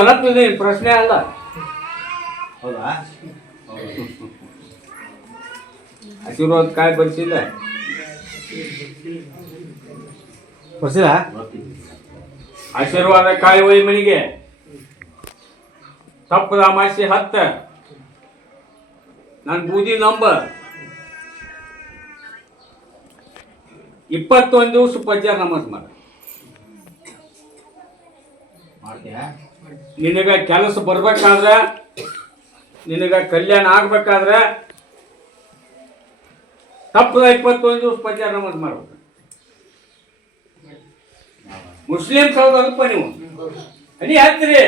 ಅನ್ನತ್ತಿದೆ ಪ್ರಶ್ನೆ ಅಲ್ಲ. ಹೌದಾ? ಆಶೀರ್ವಾದ ಕಾಯಿ ಬರ್ಸಿಲ್ಲ ಬರ್ಸಿಲ್ಲ? ಆಶೀರ್ವಾದ ಕಾಯಿ ಒಯ್ ಮನಿಗೆ. ತಪ್ಪದ ಅಮಾಸೆ 10 ನನ್ನ ಬೂದಿ ನಂಬರ್ 21 ದಿವಸ ಪಂಚಾರ ನಮಾಜ್ ಮಾಡ. ನಿನಗ ಕೆಲಸ ಬರ್ಬೇಕಾದ್ರ, ನಿನಗ ಕಲ್ಯಾಣ ಆಗ್ಬೇಕಾದ್ರ ತಪ್ಪದ 21 ದಿವಸ ಪಂಚಾರ ನಮಾಜ್ ಮಾಡ್ಬೇಕು. ಮುಸ್ಲಿಮ್ಸ್ ಹೌದಲ್ಪ ನೀವು. ಹನಿ ಹತ್ತಿರಿ.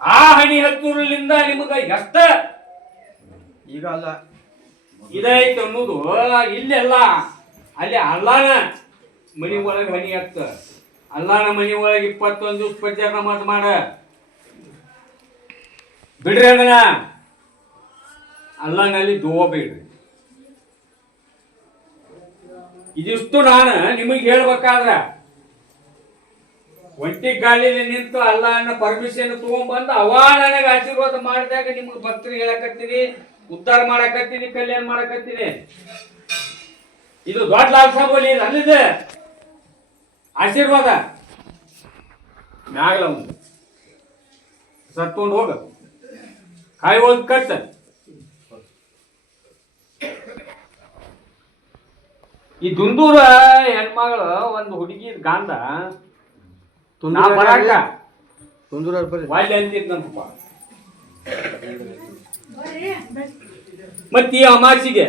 ಆ ಹನಿ ಹತ್ತೂರಲ್ಲಿಂದ ನಿಮಗ ಎಷ್ಟ ಈಗ ಅಲ್ಲ ಇದೈತೆ ಅನ್ನೋದು ಇಲ್ಲೆಲ್ಲ. ಅಲ್ಲಿ ಅಲ್ಲಾನ ಮನಿ ಒಳಗೆ ಹನಿ ಹತ್ತ, ಅಲ್ಲಾನ ಮನಿ ಒಳಗೆ 21 ದಿವಸ ಪಂಚಾರ ನಮಾಜ್ ಮಾಡ. ಬಿಡ್ರಿ ಅದನ್ನ. ಅಲ್ಲಾನಲ್ಲಿ ದುವಾ ಬೇಡ್ರಿ. ಇದಿಷ್ಟು ನಾನು ನಿಮಗೆ ಹೇಳ್ಬೇಕಾದ್ರ ಒಂಟಿ ಗಾಳಿಲಿ ನಿಂತು ಅಲ್ಲಾನ ಪರ್ಮಿಷನ್ ತಗೊಂಡ್ಬಂದು ಅವಾ ನನಗೆ ಆಶೀರ್ವಾದ ಮಾಡಿದಾಗ ನಿಮ್ಗೆ ಭಕ್ತರಿಗೆ ಹೇಳಕತ್ತೀನಿ, ಉದ್ಧಾರ ಮಾಡಕತ್ತೀನಿ, ಕಲ್ಯಾಣ ಮಾಡಕತ್ತೀನಿ. ಇದು ದೊಡ್ಡ ಲಾಲ್ ಸಾಬೋಲಿ ಅಲ್ಲಿದೆ ಆಶೀರ್ವಾದ. ಮ್ಯಾಗಲ ಒಂದು ಸತ್ಕೊಂಡು ಹೋಗ, ಕಾಯಿ ಹೋದ್ ಕಟ್ಟ. ಈ ದುಂದೂರ ಹೆಣ್ಮಗಳು ಒಂದು ಹುಡುಗಿ ಗಾಂಧ ಬರಾಕ ವಾಲ್ಯ ಅಂತಿದ್ನಂತಪ್ಪ. ಮತ್ತ ಈ ಅಮಾಸಿಗೆ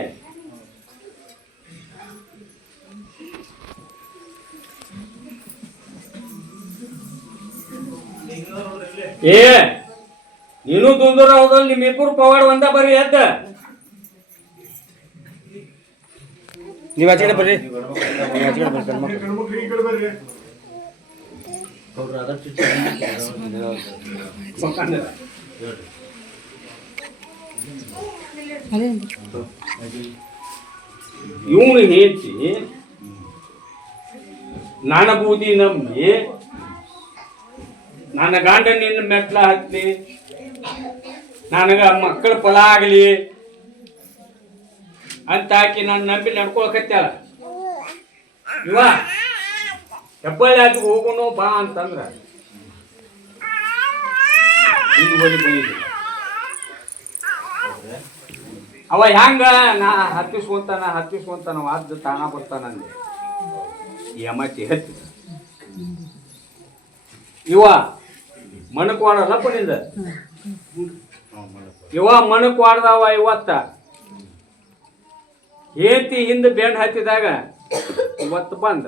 ನೀನು ದುಂದೂರ ಹೋದಲ್, ನಿಮ್ಮಿಬ್ಬರು ಪವಾಡ ಒಂದ ಬರ್ರಿ ಎದ್ದ. ನೀವು ಆಚೆ ಬರ್ರಿ. ಇವನು ಹೆಚ್ಚಿ ನನ್ನ ಬೂದಿ ನಂಬಿ ನನ್ನ ಗಂಡ ನಿನ್ನ ಮೆಟ್ಲ ಹತ್ಲಿ, ನನಗ ಮಕ್ಕಳ ಫಲ ಆಗಲಿ ಅಂತ ಹಾಕಿ ನಾನು ನಂಬಿ ನಡ್ಕೊಳಕತ್ತಾಳ. ಇವ ಹೆಬ್ಬಳ್ಳಿ ಆಚೆ ಹೋಗೋಣ ಬಾ ಅಂತಂದ್ರ ಅವ ಹೆಂಗ ನಾ ಹತ್ತಿಸ್ಕೊಂತಾನ ವಾದ ತಾಣ ಬರ್ತಾನಂದೆ. ಈ ಅಮಾಚಿ ಹತ್ತಿ ಇವ ಮಣಕ್ವಾಡಲ್ಲಪ್ಪ ನಿಂದ. ಇವ ಮಣಕ್ವಾಡ್ದವ ಇವತ್ತ ಏತಿ ಹಿಂದೆ ಬೆಂಡ್ ಹತ್ತಿದಾಗ ಇವತ್ತು ಬಂದ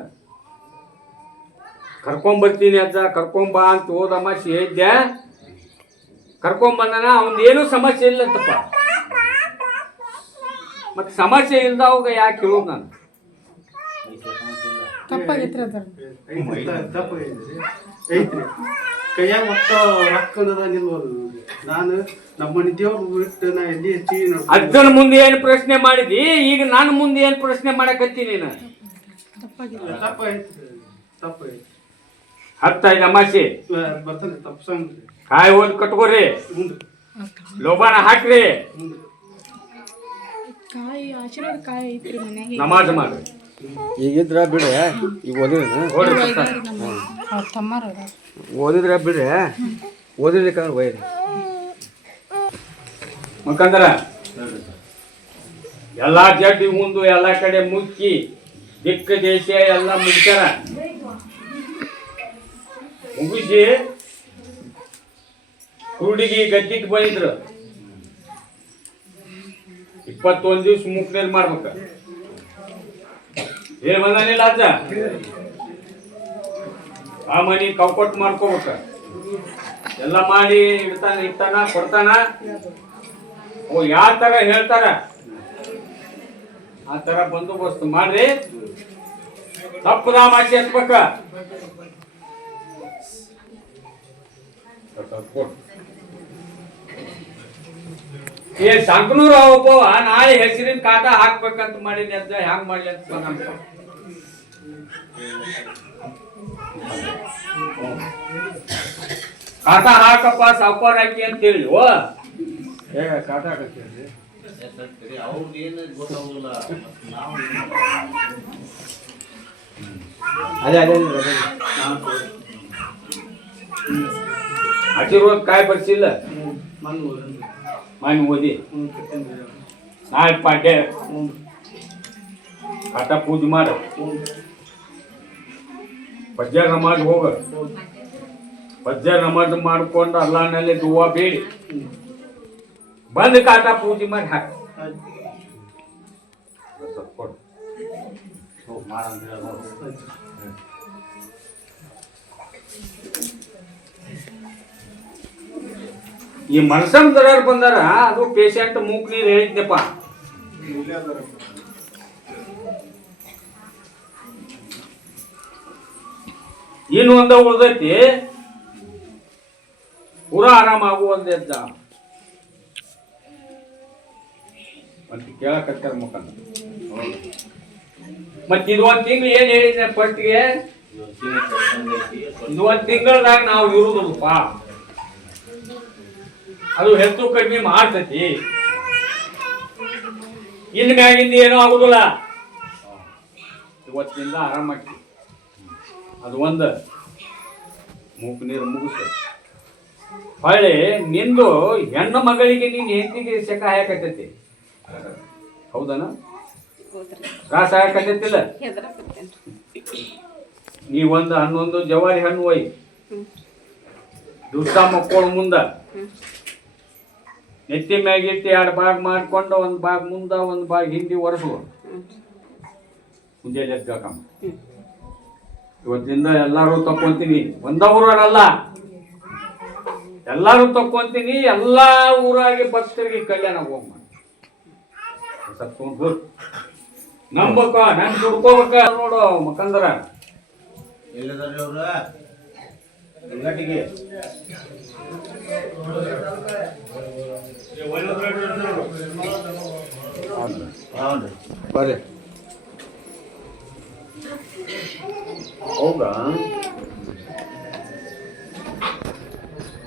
ಕರ್ಕೊಂಬರ್ತೀನಿ ಅಜ್ಜ ಕರ್ಕೊಂಬಾ ಅಂತ ಹೋದಮ್ಮ ಹೇಳಿದ್ದೆ. ಕರ್ಕೊಂಬಂದನ ಅವನದೇನು ಸಮಸ್ಯೆ ಇಲ್ಲಂತಪ್ಪ. ಮತ್ತೆ ಸಮಸ್ಯೆ ಇಲ್ದವಾಗ ಯಾಕೆ ಹೇಳೋದು ನಾನು? ಕೈಯಾಗ ಮತ್ತ ನಾನು ನಮ್ಮ ದೇವ್ರು ಬಿಟ್ಟು ನಾ ಎಲ್ಲಿ ಹೆಚ್ಚಿ ಅಜ್ಜನ ಮುಂದೆ ಏನು ಪ್ರಶ್ನೆ ಮಾಡಿದಿ, ಈಗ ನಾನು ಮುಂದೆ ಏನು ಪ್ರಶ್ನೆ ಮಾಡಕತ್ತೀನಿ ನೀನು? ತಪ್ಪಾಯ್ತು 15 ಅಮಾಸೆ ಬರ್ತಾನೆ ತಪ್ಸಂಗ್ರಿ. ಕಾಯಿ ಓದ್ ಕಟ್ಕೋರಿ, ಲೋಬಾನ ಹಾಕ್ರಿ, ನಮಾಜ್ ಮಾಡ್ರಿ. ಈಗಿದ್ರ ಬಿಡ್ರಿ, ಈಗ ಓದಿದ್ರ ಬಿಡ್ರಿ, ಓದಿರ್ಲಿಕ್ಕಂದ್ರೆ ಒಯ್ರಿ. ಮುಖಂದ್ರ ಎಲ್ಲಾ ಜಡ್ಡಿ ಮುಂದು ಎಲ್ಲಾ ಕಡೆ ಮುಕ್ಕಿ ದಿಕ್ಕ ದೇಶ ಎಲ್ಲ ಮುಗಿಸ್ಯಾರ. ಮುಗಿಸಿ ಹುಡುಗಿ ಗದ್ದಿಗೆ ಬಂದಿದ್ರು. 21 ದಿವಸ ಮುಕ್ನೇರ್ ಮಾಡ್ಬೇಕ. ಏನ್ ಬಂದಾನಿಲ್ಲ ಅಜ್ಜ, ಆ ಮನಿ ಕೌಕೊಟ್ ಮಾಡ್ಕೋಬೇಕ. ಎಲ್ಲ ಮಾಡಿ ಇಡ್ತಾನ ಕೊಡ್ತಾನ. ಓ ಯಾವ ತರ ಹೇಳ್ತಾರ ಆ ತರ ಬಂದೋಬಸ್ತ್ ಮಾಡ್ರಿ. ತಪ್ಪದ ಮಾಸಿ ಹತ್ಬೇಕ. ಸಂಕನೂರು ಒಬ್ಬ ನಾಳೆ ಹೆಸರಿನ ಕಾಟ ಹಾಕ್ಬೇಕಂತ ಮಾಡಿದ್ದೆ ಅಜ್ಜ. ಹ್ಯಾಂಗ ಮಾಡ್ಲಿ ಅಂತ ಕಾಟ ಹಾಕಪ್ಪ ಸಾವುಕಾರ ಹಾಕಿ ಅಂತ ಹೇಳಿ ಕಾಟ ಹಾಕತ್ತೀರಿ ಅದೇ ಆಶೀರ್ವಾದ ಕಾಯಿ ಬರ್ಸಿಲ್ಲ ಮಣ್ಣು ಓದಿ ನಾಳೆ ಪಾಡ್ಯ ಕಾಟ ಪೂಜೆ ಮಾಡ ಪಜ್ಜ ನಮಾಜ್ ಹೋಗ ಪಜ್ಜ ನಮಾಜ್ ಮಾಡ್ಕೊಂಡು ಅಲ್ಲಾನಲ್ಲಿ ದುವಾ ಬೇಡಿ ಬಂದ್ ಕಾಟ ಪೂಜೆ ಮಾಡಿ ಹಾಕ ಈ ಮನಸನ್ ದರಾರ್ ಬಂದಾರ ಅದು ಪೇಷಂಟ್ ಮೂಕ್ ನೀರ್ ಹೇಳಿದ್ನಪ್ಪ ಇನ್ನು ಒಂದ ಉಳ್ದೈತಿ ಪೂರಾ ಆರಾಮಾಗುವಂತ ಮತ್ತೆ ಕೇಳಕತ್ತಾರ ಮುಖಂಡ ಮತ್ ಇದು ಒಂದ್ ತಿಂಗಳು ಏನ್ ಹೇಳಿದ್ನ ಫಸ್ಟ್ಗೆ ಇದು ಒಂದ್ ತಿಂಗಳದಾಗ ನಾವು ಇರುದಪ್ಪ ಅದು ಹೆಚ್ಚು ಕಡಿಮೆ ಮಾಡ್ತತಿ ಇನ್ ಮ್ಯಾಗಿಂದ ಏನೂ ಆಗುದಿಲ್ಲ ಇವತ್ತಿನಿಂದ ಆರಾಮಾಗಿ ಅದು ಒಂದ ಮೂಕ್ ನೀರು ಮುಗಿಸ ಹೊಳ್ಳಿ ನಿಂದು ಹೆಣ್ಣು ಮಗಳಿಗೆ ನೀನ್ ಹೆಂಡತಿಗೆ ಸೆಕ ಹಾಕತೈತಿ ಹೌದನ ತ್ರಾಸ ಹಾಕತ್ತಿಲ್ಲ ನೀವೊಂದು 11 ಜವಾರಿ ಹಣ್ಣು ಒಯ್ ದುಷ್ಟ ಮಕ್ಕಳ ಮುಂದ ನೆತ್ತಿ ಮ್ಯಾಗಿಟ್ಟು 2 ಭಾಗ ಮಾಡ್ಕೊಂಡು ಒಂದು ಭಾಗ ಮುಂದ ಒಂದು ಭಾಗ ಹಿಂದಿ ಒರೆಸು ಮುಂಜಾನೆ ಎದ್ದಾಕಮ್ಮ ಇವತ್ತಿಂದ ಎಲ್ಲಾರು ತಕ್ಕೊಂತೀನಿ ಒಂದ ಊರಲ್ಲ ಎಲ್ಲಾರು ತಕ್ಕೊಂತೀನಿ ಎಲ್ಲಾ ಊರಾಗಿ ಭಕ್ತರಿಗೆ ಕಲ್ಯಾಣ ಹೋಗ್ ಸತ್ಕೊಂಡು ನಂಬಕ ನನ್ ದುಡ್ಕೋಬೇಕ ನೋಡು ಮಕ್ಕಂದ್ರ ಎಲ್ಲದಾರ್ರಿ ಅವ್ರ ಅಂಗಡಿಗೆ ಬರ್ರಿ ಹೌದಾ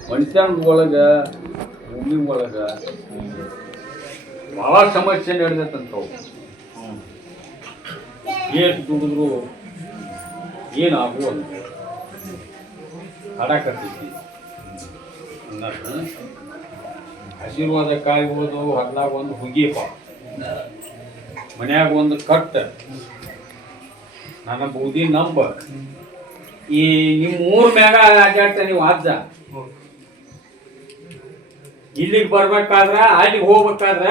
ಮನುಷ್ಯನ ಒಳಗ ಭೂಮಿ ಒಳಗ ಬಹಳ ಸಮಸ್ಯೆ ನಡೆದತ್ತಂತವು ಏನ್ ದುಡಿದ್ರು ಏನಾಗುವಲ್ಲ ಕಡಕತ್ತೈತಿ ಆಶೀರ್ವಾದ ಕಾಯ್ಬೋದು ಹಲ್ಲಾಗ ಒಂದು ಹುಗಿಯಪ್ಪ ಮನ್ಯಾಗ ಒಂದು ಕಟ್ಟ ನನ್ನ ಬೂದಿ ನಂಬ ಈ ನಿಮ್ಮ ಊರ್ ಮ್ಯಾಗ ಆಚಾಡ್ತ ನೀವು ಅಜ್ಜ ಇಲ್ಲಿಗೆ ಬರ್ಬೇಕಾದ್ರ ಅಲ್ಲಿಗೆ ಹೋಗ್ಬೇಕಾದ್ರ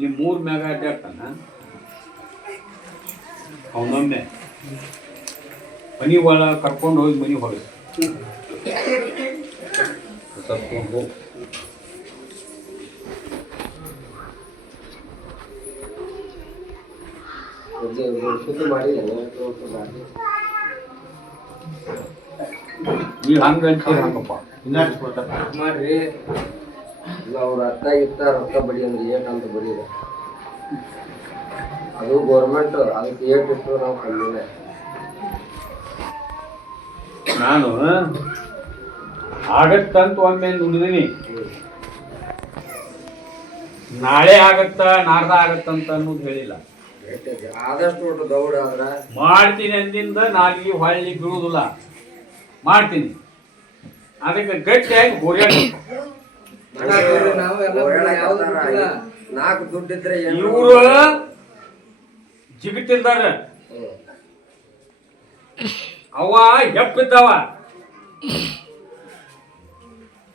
ನಿಮ್ಮ ಊರ್ ಮ್ಯಾಗ ಆಚಾಡ್ತಾನ ಅವನೊಮ್ಮೆ ಮನಿ ಒಳ ಕರ್ಕೊಂಡು ಹೋಗಿ ಮನಿ ಹೊರ ಕರ್ಕೊಂಡು ಹೋಗಿ ನೀ ಹಂಗ ಅಂತೀರ ಹಂಗಪ್ಪ ಮಾಡ್ರಿ ಅವ್ರ ಅತ್ತ ಇತ್ತ ರೊಕ್ಕ ಬಡಿ ಅಂದ್ರೆ ಏಟ್ ಅಂತ ಬಡಿದ ಅದು ಗೌರ್ಮೆಂಟ್ ಅದಕ್ಕೆ ಏಟ್ ಇಟ್ಟು ನಾವು ಕಮ್ಮಿಲ್ಲ ನಾನು ಆಗತ್ತಂತ ಒಮ್ಮೆ ನುಡಿದೀನಿ ನಾಳೆ ಆಗತ್ತ ನಾಡ್ದ ಆಗತ್ತಂತ ಅನ್ನೋದು ಹೇಳಿಲ್ಲ ಆದಷ್ಟು ಒಟ್ಟು ದೌಡ ಆದ್ರ ಮಾಡ್ತೀನಿ ಅಂದಿಂದ ನಾಲ್ಗೆ ಹೊಳ್ಳಿ ಬೀಳುವುದಿಲ್ಲ ಮಾಡ್ತೀನಿ ಅದಕ್ಕೆ ಗಟ್ಟಿಯಾಗಿ ಹೋರಾಡಿ ನಾಲ್ಕು ದುಡ್ಡಿದ್ರೆ ಇವರು ಜಿಗಟಿಲ್ದಾರ ಅವ ಹೆಪ್ಪಿದ್ದವ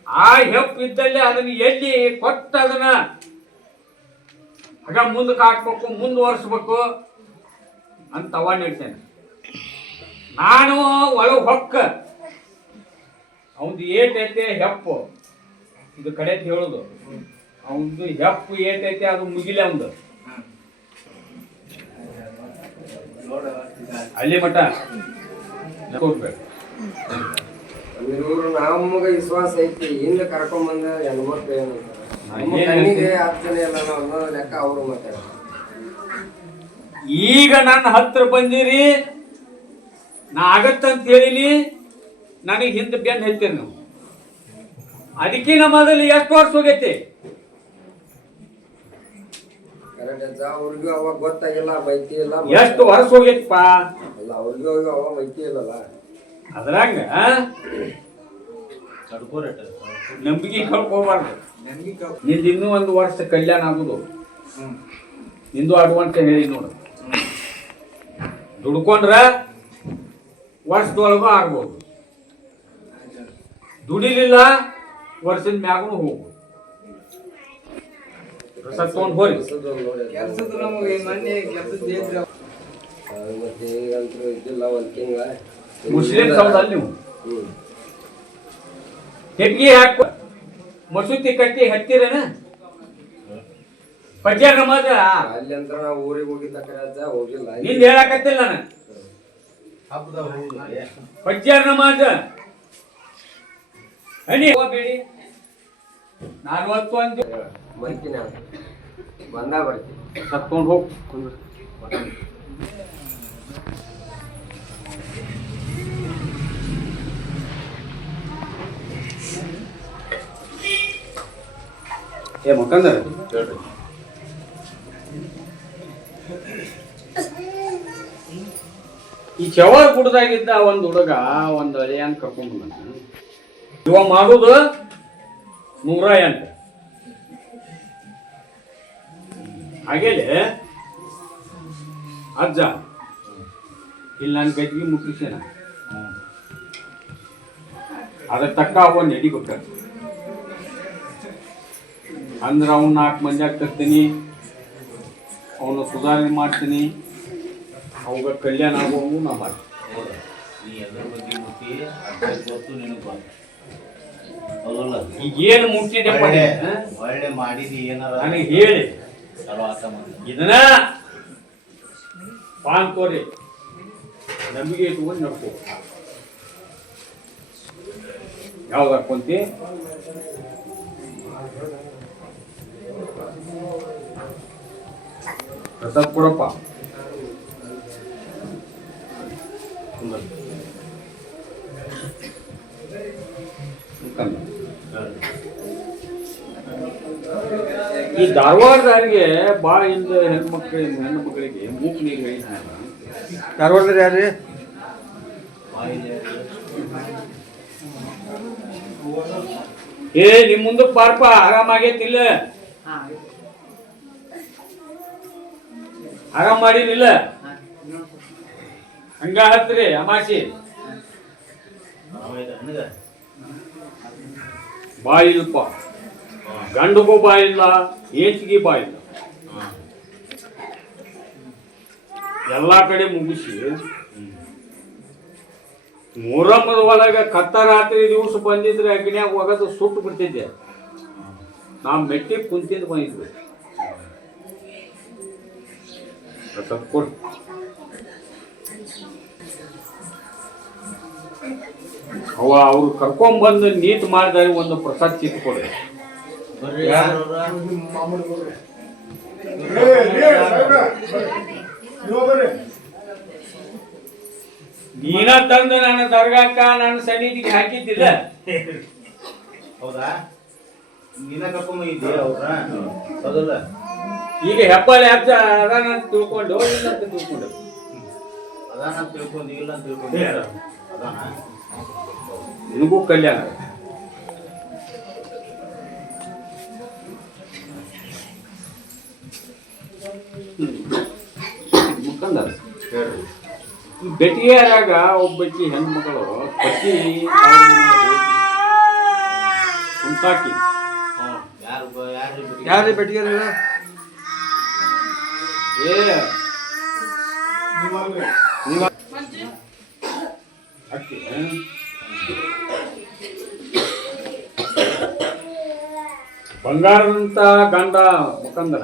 ಆ ಹೆಪ್ಪು ಇದ್ದಲ್ಲಿ ಅದನ್ನ ಎಲ್ಲಿ ಕೊಟ್ಟ ಅದನ್ನ ಆಗ ಮುಂದಕ್ಕೆ ಹಾಕ್ಬೇಕು ಮುಂದುವರ್ಸ್ಬೇಕು ಅಂತ ಅವ ನಡ್ತೇನೆ ನಾನು ಒಳಗೆ ಹೊಕ್ಕ ಅವಂದು ಏಟೈತೆ ಹೆಪ್ಪು ಇದು ಕಡೆ ಹೇಳೋದು ಅವಂದು ಹೆಪ್ಪು ಏಟೈತೆ ಅದು ಮುಗಿಲೆ ಅವಂದು ಅಲ್ಲಿ ಮಠ ನೋಡ್ಬೇಕು ನಮಗ ವಿಶ್ವಾಸ ಐತಿ ಹಿಂದೆ ಕರ್ಕೊಂಬಂದ ಹೆಣ್ಮಕ್ಳು ಏನಂತಾರೆ 10 ಜನ ಎಲ್ಲ ನಾವು ಲೆಕ್ಕ ಅವರು ಮಾತಾಡ್ತಾರೆ ಈಗ ನನ್ನ ಹತ್ರ ಬಂದಿರಿ ನಾ ಆಗತ್ತಂತ ಹೇಳಿನಿ, ನನಗೆ ಹಿಂದೆ ಬೆನ್ನು ಹತ್ತೀರಿ ನೀವು. ಅದಕ್ಕಿಂತ ಮೊದಲು ಎಷ್ಟು ವರ್ಷ ಹೋಗೈತಿ? ಕರೆಕ್ಟ್ ಅವ್ರಿಗೂ ಅವಾಗ ಗೊತ್ತಾಗಿಲ್ಲ, ಮಾಹಿತಿ ಇಲ್ಲ. ಎಷ್ಟು ವರ್ಷ ಹೋಗೈತಿಪ್ಪ? ಅಲ್ಲ ಅವ್ರಿಗೂ ಅವಾಗ ಮಾಹಿತಿ ಇಲ್ಲಲ್ಲ. ಅದ್ರಂಗ ತಡ್ಕೋರಟ ನಂಬಿಕೆ ಕಳ್ಕೋಬಾರ್ದು. ನಿಂದು ಇನ್ನೂ 1 ವರ್ಷ ಕಲ್ಯಾಣ ಆಗುದು. ನಿಂದು ಅಡ್ವಾನ್ಸ್ ಹೇಳಿ ನೋಡು. ದುಡ್ಕೊಂಡ್ರ ವರ್ಷದೊಳಗೂ ಆಗ್ಬೋದು, ದುಡಿಲಿಲ್ಲ ವರ್ಷದ ಮ್ಯಾಗೂ ಹೋಗ್ಬೋದು. ಪ್ರಸಾದ್ ತಗೊಂಡ್ ಹೋರಿ. ಮತ್ತೆ ಈಗಂತೂ ಇದ್ದಿಲ್ಲ 1 ತಿಂಗಳ. ಮುಸ್ಲಿಂ ಹೌದಲ್ಲ ನೀವು? ಹೆಟ್ಗಿ ಹಾಕ ಮಸೂತಿ ಕಟ್ಟಿ ಹತ್ತಿರೇನ? ಪಜ್ಜ ನಮಾಜ ಅಲ್ಲಿ ಅಂತ ನಾವು ಊರಿಗೆ ಹೋಗಿದ್ದ ಕರೆ ಹೋಗಿಲ್ಲ. ನಿಂದ ಹೇಳಕತ್ತಿಲ್ಲ ನಾನು. ಹಬ್ಬದ ಹೋಗುದು ಪಜ್ಜ ನಮಾಜ ಹನಿ ಬೇಡಿ 41 ಬರ್ತೀನಿ ಬಂದ ಬರ್ತೀನಿ. ಸತ್ಕೊಂಡು ಹೋಗ್. ಏ ಮಕ್ಕಂದ್ರ ಹೇಳ್ರಿ. ಈ ಚವರ್ ಗುಡ್ದಾಗಿದ್ದ ಒಂದು ಹುಡುಗ ಒಂದು ಅಳಿಯನ್ ಕರ್ಕೊಂಡ್ ಬಂದ. ಇವ ಮಾಡುದು 108. ಹಾಗೇಲೆ ಅಜ್ಜ ಇಲ್ಲಿ ನನ್ನ ಗಜ್ಜಿಗೆ ಮುಟ್ಟಿಸೇನ, ಅದಕ್ಕೆ ತಕ್ಕ ಅವನ್ ಎಡಿ ಕೊಟ್ಟ. ಅಂದ್ರೆ ಅವ್ನ 4 ಮಂದಿಯಾಗ ತರ್ತೀನಿ, ಅವನು ಸುಧಾರಣೆ ಮಾಡ್ತೀನಿ, ಅವಾಗ ಕಲ್ಯಾಣ ಆಗುವಂಗೂ ನಾ ಮಾಡ್ತೀನಿ. ನೀ ಎದ್ರ ಬಗ್ಗೆ ಮುಟ್ಟಿ ಅದ್ರ ಗೊತ್ತು ನಿನಗೆ ಬಂತು ಹೌದಲ್ಲ? ಈಗ ಏನು ಮುಟ್ಟಿದೆಪ್ಪ ಒಳ್ಳೆ ಮಾಡಿದಿ ಏನಾರ ನನಗೆ ಹೇಳಿ. ಚಲೋ ಆತ ಮಾಡಿ ಇದನ್ನ ಪಾನ್ ತೋರಿ ನಂಬಿಕೆ ಇಟ್ಕೊಂಡು ನಡ್ಕೋ. ಯಾವ್ದು ಹಾಕೊಂತಿ? ಪ್ರಸಾದ್ ಕೊಡಪ್ಪ. ಈ ಧಾರವಾಡದಾರಿಗೆ ಭಾಳ ಹಿಂದೆ ಹೆಣ್ಣು ಮಕ್ಕಳಿಗೆ ಮೂಕ್ ನೀರು ಹೇಳಿದ್ನಲ್ಲ. ಧಾರವಾಡದಲ್ಲಿ ಯಾರ್ರಿ? ಏ ನಿಮ್ ಮುಂದಕ್ಕೆ ಪಾರ್ಪ ಆರಾಮಾಗೈತಿಲ್ಲ? ಆರಾಮ್ ಮಾಡಿನಿಲ್ಲ? ಹಂಗ ಹತ್ರಿ ಅಮಾಸಿ ಬಾಯಿಲ್ಪ, ಗಂಡಗೂ ಬಾಯಿಲ್ಲ, ಏಚಿಗೆ ಬಾಯಿಲ್ಲ. ಎಲ್ಲಾ ಕಡೆ ಮುಗಿಸಿ ಮೊಹರಮ್ಮದ ಒಳಗ ಕತ್ತರಾತ್ರಿ ದಿವಸ ಬಂದಿದ್ರೆ ಅಗ್ನ್ಯಾಗ ಒಗದು ಸುಟ್ಟು ಬಿಡ್ತಿದ್ದೆ. ನಾವು ಮೆಟ್ಟಿ ಕುಂತಿದ್ದು ಬಂದಿದ್ವಿ. ಅವ್ರು ಕರ್ಕೊಂಡ್ಬಂದು ನೀಟ್ ಮಾಡಿದಾರೆ. ಒಂದು ಪ್ರಸಾದ್ ಚಿತ್ ಕೊಡ್ರಿ. ನೀನ ತಂದು ನನ್ನ ದರ್ಗಾಕ್ಕ ನನ್ನ ಸನ್ನಿಧಿಗೆ ಹಾಕಿದ್ದಿಲ್ಲ? ಹೌದಾ? ನೀನ ಕರ್ಕೊಂಬಂದಿದ್ದೆ ಅವ್ರ ಹೌದಲ್ಲ? ಈಗ ಹೆಬ್ಬಾಳಿ ಹಚ್ಚ ಅದಾನ ತಿಳ್ಕೊಂಡು ಇಲ್ಲ ಅಂತ ತಿಳ್ಕೊಂಡು ಅದಾನ ತಿಳ್ಕೊಂಡು ಇಲ್ಲ ಅಂತ ತಿಳ್ಕೊಂಡು ಅದಾನ ನಿನಗೂ ಕಲ್ಯಾಣ. ಮುಖಂದ ಹೇಳ್ರಿ. ಬೆಟ್ಟಿಯಾರಾಗ ಒಬ್ಬಕ್ಕಿ ಹೆಣ್ಮಗಳು ಪತಿ ಉಂಟಾಕಿ ಯಾರ್ರಿ ಬೆಟ್ಟಿಗೆ? ಏ ಅಕ್ಕಿ ಬಂಗಾರದಂತ ಗಂಡ ಮುಖಂದರ,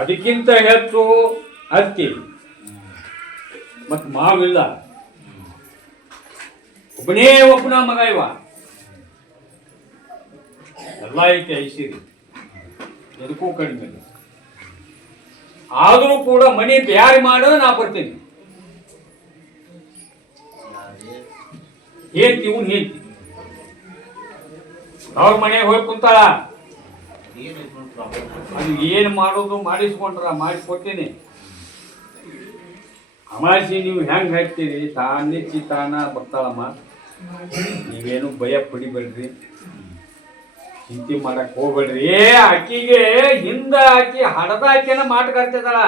ಅದಕ್ಕಿಂತ ಹೆಚ್ಚು ಅಕ್ಕಿ ಮತ್ ಮಾವಿಲ್ಲ. ಒಬ್ಬನ ಮಗ ಇವ. ಎಲ್ಲ ಐತಿ ಐಸಿರಿ, ಎದಕ್ಕೂ ಕಡಿಮೆ ಇಲ್ಲ. ಆದ್ರೂ ಕೂಡ ಮನಿ ಬ್ಯಾರಿ ಮಾಡು, ನಾ ಬರ್ತೀನಿ. ಹೇಳ್ತಿ ಇವ್ನು ಹೇಳ್ತಿ ಅವ್ರ ಮನೆಗೆ ಹೋಗಿ ಕುಂತಾಳ. ಅದು ಏನು ಮಾಡೋದು ಮಾಡಿಸ್ಕೊಂಡ್ರ ಮಾಡಿಸ್ಕೊಡ್ತೀನಿ. ಅಮಾಸಿ ನೀವು ಹೆಂಗ್ ಹಾಕ್ತೀರಿ, ತಾನಿಚ್ಚಿ ತಾನ ಬರ್ತಾಳಮ್ಮ. ನೀವೇನು ಭಯ ಪಡಿಬೇಡ್ರಿ, ಚಿಂತೆ ಮಾಡಕ್ ಹೋಗ್ಬೇಡ್ರಿ. ಆಕಿಗೆ ಹಿಂದ ಆಕಿ ಹಡದ ಆಕಿನ ಮಾಟಗಾಡ್ತಿದ್ದಾಳ.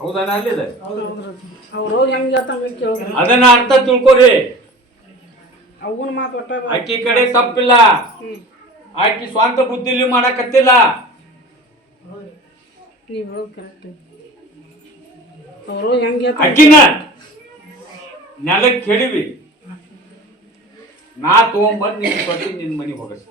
ಹೌದನ ಅಲ್ಲಿದೆ, ಅದನ್ನ ಅರ್ಥ ತಿಳ್ಕೊರಿ. ಆಕಿ ಕಡೆ ತಪ್ಪಿಲ್ಲ, ಆಕಿ ಸ್ವಂತ ಬುದ್ಧಿಲಿ ಮಾಡಕತ್ತಿಲ್ಲ. ಆಕಿನ ನೆಲಕ್ಕೆ ಕೆಡವಿ ನಾ ತಗೊಂಬಂದು ನಿನ್ ಕೊಟ್ಟು ನಿನ್ ಮನೆಗೆ ಹೋಗಸ್.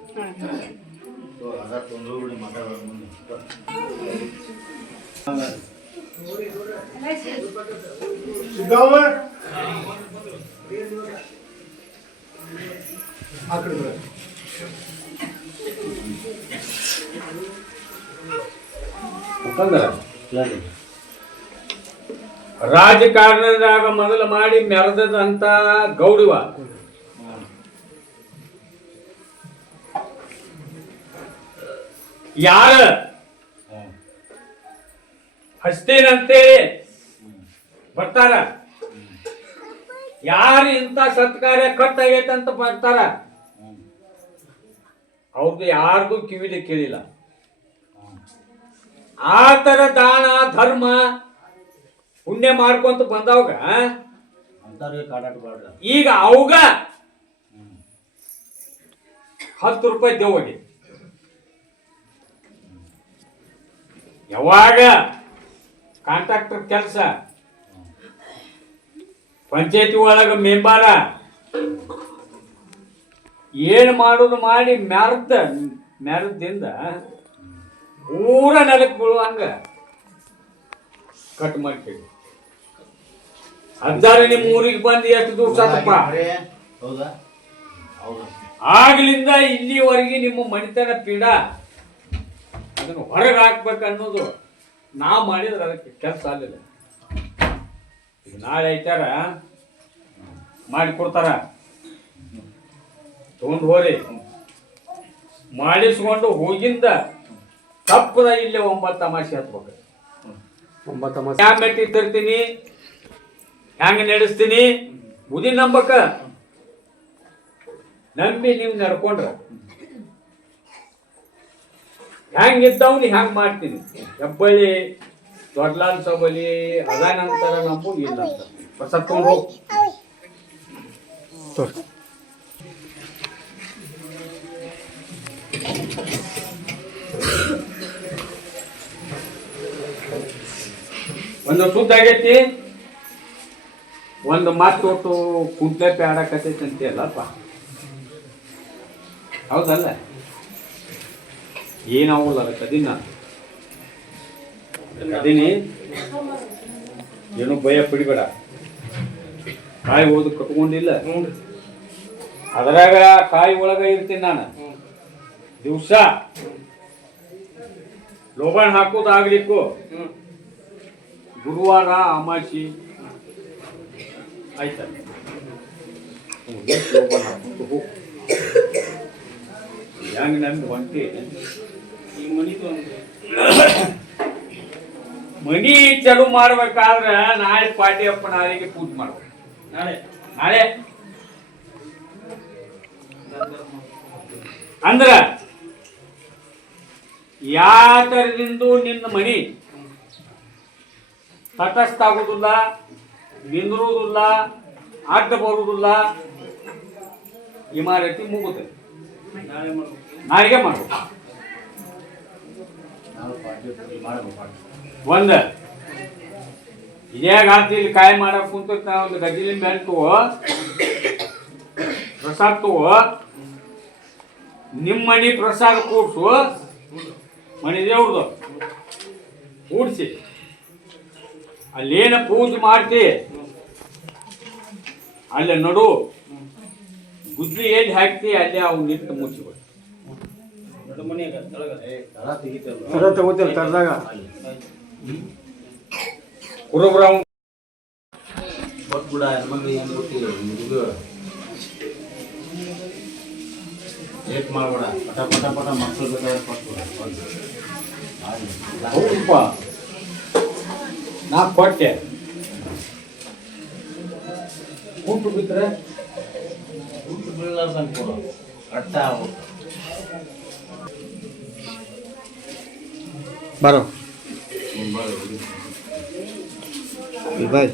ರಾಜಕಾರಣದಾಗ ಮೊದಲು ಮಾಡಿ ಮೆರೆದಂತ ಗೌಡವ ಯಾರ ಹಚ್ತೇನಂತೇಳಿ ಬರ್ತಾರ, ಯಾರು ಇಂಥ ಸತ್ಕಾರ್ಯ ಕಟ್ಟಾಗೈತಂತ ಬರ್ತಾರ, ಅವ್ರದ್ದು ಯಾರ್ದು ಕಿವಿಲಿ ಕೇಳಿಲ್ಲ. ಆ ತರ ದಾನ ಧರ್ಮ ಪುಣ್ಯ ಮಾಡ್ಕೊಂತ ಬಂದವಾಗ ಈಗ ಅವಾಗ 10 ರೂಪಾಯಿ ದೇವಗೆ ಯಾವಾಗ ಕಾಂಟ್ರಾಕ್ಟರ್ ಕೆಲಸ, ಪಂಚಾಯತಿ ಒಳಗ ಮೆಂಬಾರ ಏನ್ ಮಾಡೋದು ಮಾಡಿ ಮ್ಯಾರದಿಂದ ಪೂರ ನೆಲಕ್ಕೆ ಬೀಳುವಂಗ ಕಟ್ ಮಾಡ್ತೀವಿ. ಅಜ್ಜಾರ ನಿಮ್ಮ ಊರಿಗೆ ಬಂದು ಎಷ್ಟು ದಿವಸ ಆತಪ್ಪ? ಆಗ್ಲಿಂದ ಇಲ್ಲಿವರೆಗೆ ನಿಮ್ಮ ಮನಿತನ ಪೀಡ ಅದನ್ನು ಹೊರಗೆ ಹಾಕ್ಬೇಕು ಅನ್ನೋದು ನಾವು ಮಾಡಿದ್ರೆ ಅದಕ್ಕೆ ಕೆಲಸ ಆಗಲಿಲ್ಲ. ಈಗ ನಾಳೆ ಐತಾರ ಮಾಡಿಕೊಡ್ತಾರ, ತಗೊಂಡು ಹೋರಿ ಮಾಡಿಸ್ಕೊಂಡು ಹೋಗಿಂದ ತಪ್ಪದ ಇಲ್ಲೇ 9 ತಮಾಷೆ ಹತ್ಬೇಕು. 9 ತಮಾಷೆ ಹ್ಯಾಂಗ ಮೆಟ್ಟಿ ತರ್ತೀನಿ, ಹ್ಯಾಂಗ ನಡೆಸ್ತೀನಿ, ಬುದ್ಧಿ ನಂಬಕ ನಂಬಿ ನೀವು ನಡ್ಕೊಂಡ್ರ ಹೆಂಗಿದ್ದವ್ನಿ ಹ್ಯಾಂಗ ಮಾಡ್ತೀನಿ. ಹೆಬ್ಬಳ್ಳಿ ದೊಡ್ಡಲಾಲ್ ಸಬಲಿ ಅದ ನಂತರ ನಂಬು ಇಲ್ಲ ಅಂತ ಸತ್ಕೊಂಡು ಹೋಗಿ ಒಂದು ಸುದ್ದ ಆಗೈತಿ, ಒಂದು ಮಾತು ಒಟ್ಟು ಕುಂಟ್ಲೆಪ್ಪೆ ಆಡಕತ್ತೈತಿ ಅಂತೀಯಲ್ಲಪ್ಪ, ಹೌದಲ್ಲ? ಏನಾಗಲ್ಲ ಕದಿನ ಕದೀನಿ, ಏನು ಭಯ ಪಡಿಬೇಡ. ಕಾಯಿ ಓದು ಕಟ್ಕೊಂಡಿಲ್ಲ, ಅದ್ರಾಗ ಕಾಯಿ ಒಳಗ ಇರ್ತೀನಿ ನಾನು. ದಿವಸ ಲೋಬಾಣ್ ಹಾಕೋದಾಗ್ಲಿಕ್ಕೂ ಗುರುವಾರ ಅಮಾಸಿ ಆಯ್ತ ಹೆಂಗ ನಮ್ದು ಒಂಟಿ ಮನಿ ಚಲು ಮಾಡ್ಬೇಕಾದ್ರೆ ನಾಳೆ ಪಾಟಿ ಅಪ್ಪನಾರಿಗೆ ಪೂಜೆ ಮಾಡ್ಬೇಕು. ನಾಳೆ ಅಂದ್ರ ಯಾತರದಿಂದ ನಿನ್ನ ಮನಿ ತಟಸ್ಥ ಆಗುದಿಲ್ಲ, ನಿಂದಿರುವುದಿಲ್ಲ, ಅಡ್ಡ ಬರುವುದಿಲ್ಲ, ಇಮಾರತಿ ಮುಗುತ್ತೆ. ನಾಳೆಗೆ ಮಾಡ್ಬೇಕು. ಒಂದ ಇದೇ ಗಾತಿ ಇಲ್ಲಿ ಕಾಯಿ ಮಾಡಕ್ ಕುಂತ ಒಂದು ಗಜ್ಜಿಲಿ ಮೇಲೆ ತಗೋ, ಪ್ರಸಾದ ತಗೋ, ನಿಮ್ಮ ಮನಿ ಪ್ರಸಾದ ಕೂಡ್ಸು, ಮನಿ ದೇವ್ರದು ಕೂಡ್ಸಿ ಅಲ್ಲೇನ ಪೂಜೆ ಮಾಡ್ತಿ ಅಲ್ಲೇ ನಡು ಗುದ್ಲಿ ಎಲ್ಲಿ ಹಾಕ್ತಿ ಅಲ್ಲೇ ಅವ್ನು ನಿಂತು ಮುಚ್ಚಿಬಿಡು. ತಳ ತೆಗಿತಲ್ಲ ಸರ ತಗೋತಿಲ್ಲ ತರದಾಗ ಕುರುಬ್ರ ಕೊಟ್ಬಿಡ ಹೆಣ್ಮಕ್ಳು ಏನು ಗೊತ್ತಿಲ್ಲ ನಿಮಗೂ ಲೇಟ್ ಮಾಡ್ಬೇಡ ಪಟ ಪಟ ಪಟ ಮಕ್ಕಳು ಬೇಕಾದ್ರೆ ಕೊಟ್ಬಿಡ ಹೌದಪ್ಪ ನಾ ಕೊಟ್ಟೆ ಕೂಟು ಬಿದ್ರೆ ಊಟ ಬೀಳಲಾರ್ದಂಗೆ ಕೊಡು ಅಟ್ಟ ಆಗ್ಬೇಕು ಬರೋ ಬಾಯ್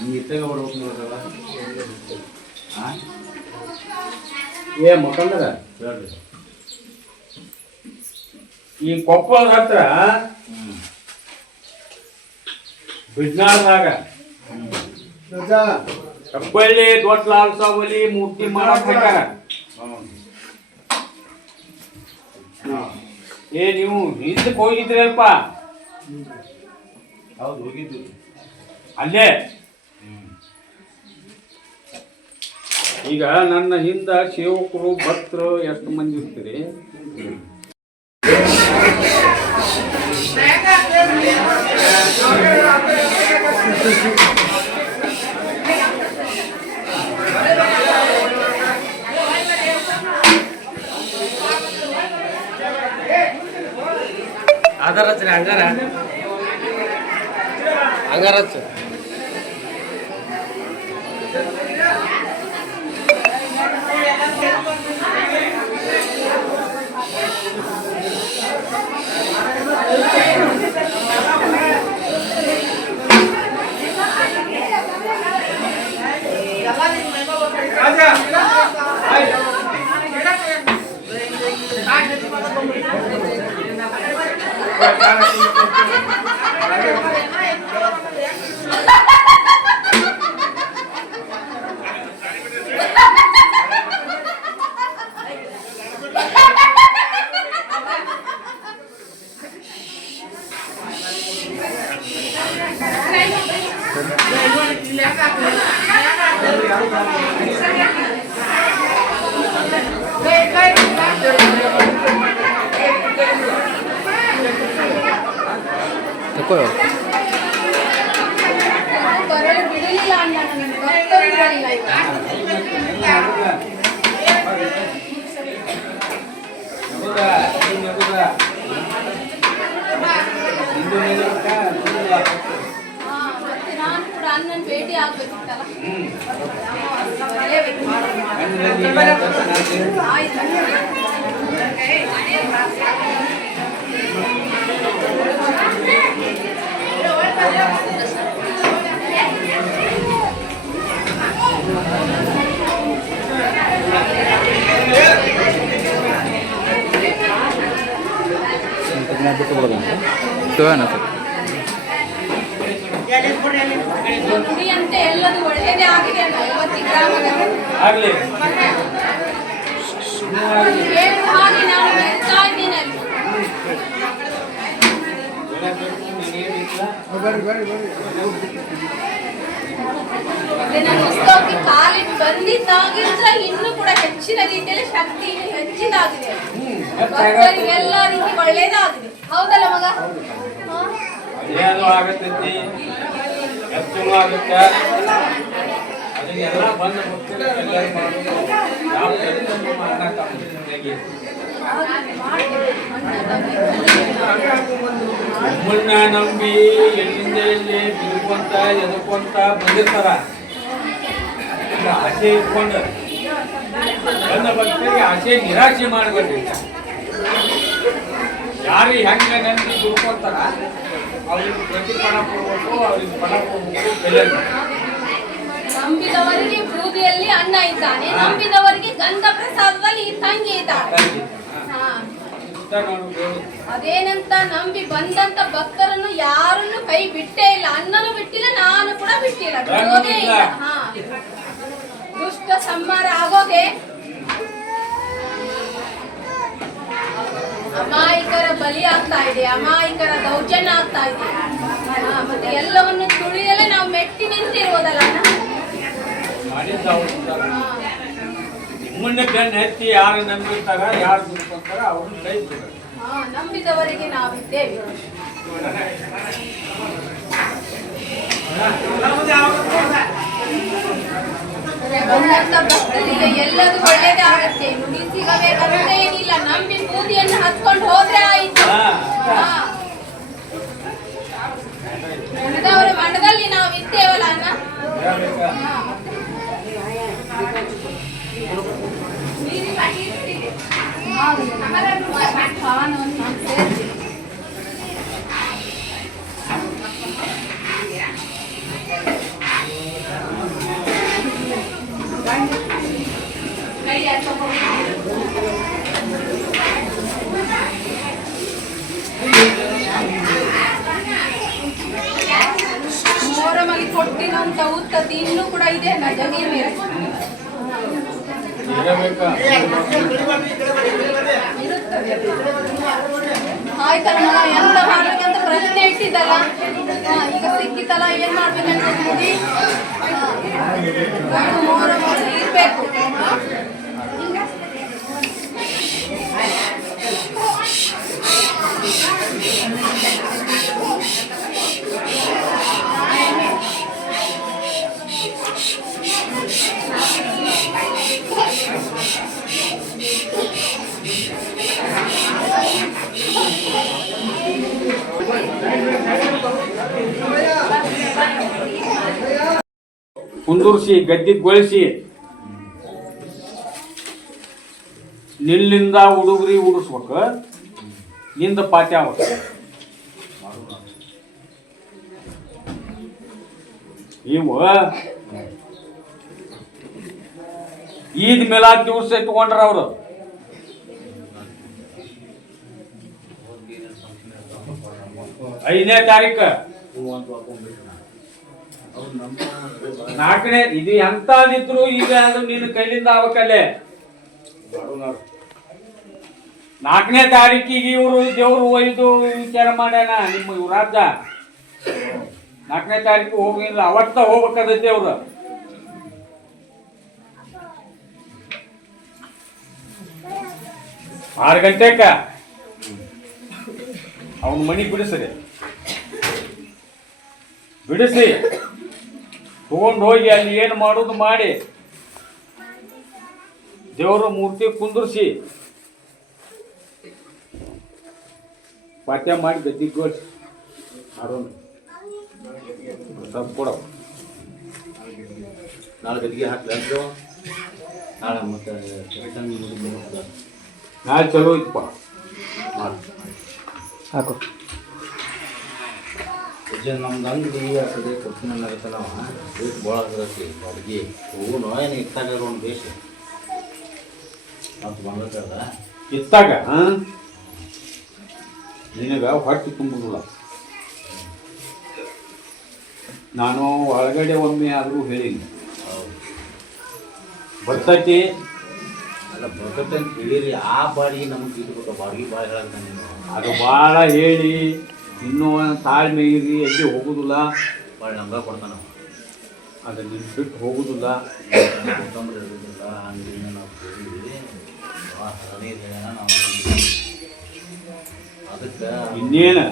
ನೀವು ಇತ್ತಾಗ ಬರ್ಬೇಕು ನೋಡ್ರಲ್ಲ ಹಾಂ ಏ ಮಕ್ಕಂದ್ರ ಹೇಳ್ರಿ ಈ ಕೊಪ್ಪಳದ ಹತ್ರ ಬಿಜ್ನಾಳದಾಗ ಕಬ್ಬಳ್ಳಿ ದೊಡ್ಡ ಲಾಲ್ ಸಾವಲಿ ಮೂರ್ತಿ ಮಾಡಕ್ ಹಾಕ್ಯಾರ. ಏ ನೀವು ಹಿಂದಕ್ಕೆ ಹೋಗಿದ್ರಲ್ಪ ಹೌದು ಹೋಗಿದ್ದು ಅಲ್ಲೇ ಈಗ ನನ್ನ ಹಿಂದ ಸೇವಕರು ಭಕ್ತರು ಎಷ್ಟು ಮಂದಿ ಇರ್ತೀರಿ? ಆಧಾರಚ್ರಿ ಹಂಗಾರ ಹಂಗಾರಚ್ಚ ಬರಲು ಬಿಡಲಿಲ್ಲ ಅಣ್ಣ ನನಗೆ ಗೊತ್ತಿರಲಿಲ್ಲ ಮತ್ತೆ ನಾನು ಕೂಡ ಅಣ್ಣನ ಭೇಟಿ ಆಗ್ಬೇಕಿತ್ತಲ್ಲ ಆಯ್ತು ಗುಡಿಯಂತೆ ಎಲ್ಲದು ಒಳ್ಳೆಯದೇ ಆಗಿದೆ ಅಣ್ಣ ಇವತ್ತಿ ಗ್ರಾಮದಲ್ಲಿ ಆಗ್ಲಿ ಹೇಳುವ ಹಾಗೆ ನಾನು ಮೆಚ್ತಾ ಇದ್ದೀನಿ ಅಲ್ಲಿ. ಮತ್ತೆ ನಾನು ಉತ್ಸವಕ್ಕೆ ಕಾಲಿಟ್ಟು ಬಂದಿದ್ದಾಗಿದ್ರೆ ಇನ್ನೂ ಕೂಡ ಹೆಚ್ಚಿನ ರೀತಿಯಲ್ಲಿ ಶಕ್ತಿ ಹೆಚ್ಚಿದಾಗಿದೆ ಭಕ್ತರಿಗೆ ಎಲ್ಲ ರೀತಿ ಒಳ್ಳೇದಾಗಿದೆ ಹೌದಲ್ಲ ಮಗ ಹಾ? ಏನು ಆಗತ್ತೈತಿ ಹೆಚ್ಚು ಆಗುತ್ತೆ ಅದನ್ನೆಲ್ಲ ಬಂದು ಎಲ್ಲರೂ ಮಾಡೋದು ಯಾವ ಕೆಲಸನೂ ಮಾಡಕ್ಕಾಗ್ತದೆ. ನಮ್ಮನ್ನ ನಂಬಿ ಎಲ್ಲಿಂದ ಎಲ್ಲಿ ಬಿಡ್ಕೊಂತ ಎದಕೊಂತ ಬಂದಿರ್ತಾರ ಆಸೆ ಇಟ್ಕೊಂಡು ಬಂದ ಭಕ್ತರಿಗೆ ಆಸೆ ನಿರಾಶೆ ಮಾಡಬೇಡ್ರಿ. ಯಾರು ಹೆಂಗ ನಂಬಿ ದುಡ್ಕೊಂತಾರ ಅವ್ರಿಗೆ ಪ್ರತಿಫಲ ಕೊಡ್ಬೇಕು, ಅವ್ರಿಗೆ ಫಲ ಕೊಡ್ಬೇಕು. ಬೆಲೆ ನಂಬಿದವರಿಗೆ ಬೂದಿಯಲ್ಲಿ ಅನ್ನ ಇದ್ದಾನೆ, ನಂಬಿದವರಿಗೆ ಗಂಧ ಪ್ರಸಾದದಲ್ಲಿ ಈ ತಂಗಿ ಇದ್ದಾಳೆ. ಹಾ. ಅದೇನಂತ ನಂಬಿ ಬಂದಂತ ಭಕ್ತರನ್ನು ಯಾರನ್ನು ಕೈ ಬಿಟ್ಟೇ ಇಲ್ಲ, ಅನ್ನನೂ ಬಿಟ್ಟಿಲ್ಲ, ನಾನು ಕೂಡ ಬಿಟ್ಟಿಲ್ಲ, ಬಿಡೋದೇ ಇಲ್ಲ. ಹಾ. ದುಷ್ಟ ಸಂಹಾರ ಆಗೋದೆ ಅಮಾಯಕರ ಬಲಿ ಆಗ್ತಾ ಇದೆ, ಅಮಾಯಕರ ದೌರ್ಜನ್ಯ ಆಗ್ತಾ ಇದೆ. ಮತ್ತೆ ಎಲ್ಲವನ್ನು ತುಳಿಯಲೇ ನಾವು ಮೆಟ್ಟಿ ನಿಂತಿರುವುದಲ್ಲ. ಅಲ್ಲಿಂದ ಅವ್ರು ಉದ್ಧಾರ. ನಿಮ್ಮನ್ನ ಬೆನ್ನ ಹತ್ತಿ ಯಾರು ನಂಬಿರ್ತಾರ ಯಾರು ದುಡ್ಕೊಂತಾರ ಅವ್ರನ್ನ ಕೈ ಬಿಡ್ತಾರೆ. ನಂಬಿದವರಿಗೆ ನಾವಿದ್ದೇವೆ. ಬಂದಂತ ಭಕ್ತರಿಗೆ ಎಲ್ಲದೂ ಒಳ್ಳೇದೇ ಆಗತ್ತೆ. ನುಡಿ ಸಿಗಬೇಕಂತ ಏನಿಲ್ಲ, ನಂಬಿ ಬೂದಿಯನ್ನು ಹತ್ಕೊಂಡು ಹೋದ್ರೆ ಆಯ್ತು. ನಡೆದವರ ಮಂಡದಲ್ಲಿ ನಾವು ಇದ್ದೇವಲ್ಲ ಅಣ್ಣ. ಮೋರಮಲ್ಲಿ ಕೊಟ್ಟಿನಂತ ಉತ್ತತಿ ಇನ್ನೂ ಕೂಡ ಇದೆ ಜಗಿ ಮೇಲೆ. ಆಯ್ತಲ್ಲ ಎಂತ ಮಾಡ್ಬೇಕಂತ ಪ್ರಶ್ನೆ ಇಟ್ಟಿದ್ದಲ್ಲ, ಈಗ ಸಿಕ್ಕಿತಲ್ಲ ಏನ್ ಮಾಡ್ಬೇಕಂತ ನೋಡಿ. ಮೋರಮಲ್ಲಿ ಇರ್ಬೇಕು. ಕುಂದೂರ್ಸಿ ಗದ್ದಿಗೊಳಿಸಿ ನಿಲ್ಲಿಂದ ಹುಡುಗರಿ ಉಡಿಸ್ಬೇಕು, ನಿಂದ ಪಾತ್ಯ ಆಗ್ಬೇಕು. ಇವು ಈದ್ ಮಿಲಾದ್ ದಿವಸ ಇಟ್ಕೊಂಡ್ರ ಅವರು. ಐದನೇ ತಾರೀಕು 4ನೇ ಇದು ಎಂತದಿದ್ರು ಈಗ ಅದು ನಿನ್ನ ಕೈಲಿಂದ ಆಗ್ಬೇಕಲ್ಲೇ. 4ನೇ ತಾರೀಕಿಗೆ ಇವರು ದೇವ್ರು ಒಯ್ದು ವಿಚಾರ ಮಾಡ್ಯಾನ ನಿಮ್ಮ ಯುವರಾಜ. 4ನೇ ತಾರೀಕು ಹೋಗಿಲ್ಲ, ಅವತ್ತ ಹೋಗ್ಬೇಕಾದ ದೇವ್ರು. ಆರು ಗಂಟೆಕ ಅವನ ಮನಿ ಬಿಡಿಸ್ರಿ, ಬಿಡಿಸಿ ತಗೊಂಡು ಹೋಗಿ ಅಲ್ಲಿ ಏನು ಮಾಡೋದು ಮಾಡಿ ದೇವರ ಮೂರ್ತಿ ಕುಂದರ್ಸಿ ಪಾಠ್ಯ ಮಾಡಿ ಗದ್ದಿಗೋಸಿ ಆರೋಣ ಸ್ವಲ್ಪ ಕೊಡವು. ನಾಳೆ ಗದ್ದಿಗೆ ಹಾಕ್ಲಂದ್ರು ನಾಳೆ ಮತ್ತೆ ನಾಳೆ ಚಲೋ ಇತ್ತಪ್ಪ ಹಾಕು. ನಮ್ದು ಅಂಗಡಿ ಅದೇ ಕೊಡ್ತೀನಿ ಅನ್ನೋದಕ್ಕೆ ನಾವು ರೇಟ್ ಭಾಳ ಆಗತ್ತೆ. ಅಡುಗೆ ಹೂವು ಏನು ಇತ್ತಾಗ ಒಂದು ಬೇಷ ಮತ್ತು ಬಂದದ ಇತ್ತಾಗ ನಿನಗ ಹೊಟ್ಟೆ ತುಂಬುದಿಲ್ಲ. ನಾನು ಒಳಗಡೆ ಒಮ್ಮೆ ಆದರೂ ಹೇಳೀನಿ ಬರ್ತೈತಿ ಅಲ್ಲ ಬರ್ತೈತೆ ಅಂತ ಹೇಳಿರಿ. ಆ ಬಾಡಿಗೆ ನಮ್ಗೆ ಇಟ್ಬಿಟ್ಟು ಬಾಡಿಗೆ ಭಾಳ ಹೇಳಂತ ನೀನು ಅದು ಭಾಳ ಹೇಳಿ ಇನ್ನೂ ತಾಳ್ಮೆ ಇರಿ, ಎಲ್ಲಿ ಹೋಗುದಿಲ್ಲ. ಭಾಳ ನಮ್ಗೆ ಕೊಡ್ತಾನ ಅದು ನಿನ್ನ ಬಿಟ್ಟು ಹೋಗುದಿಲ್ಲ. ಕೊತ್ತಂಬರಿ ಇರೋದಿಲ್ಲ ಹಂಗಿನ ನಾವು ಕೇಳಿದ್ವಿ. ಹರನೇ ಹೇಳ ನಾವು ಅದಕ್ಕೆ ಇನ್ನೇನು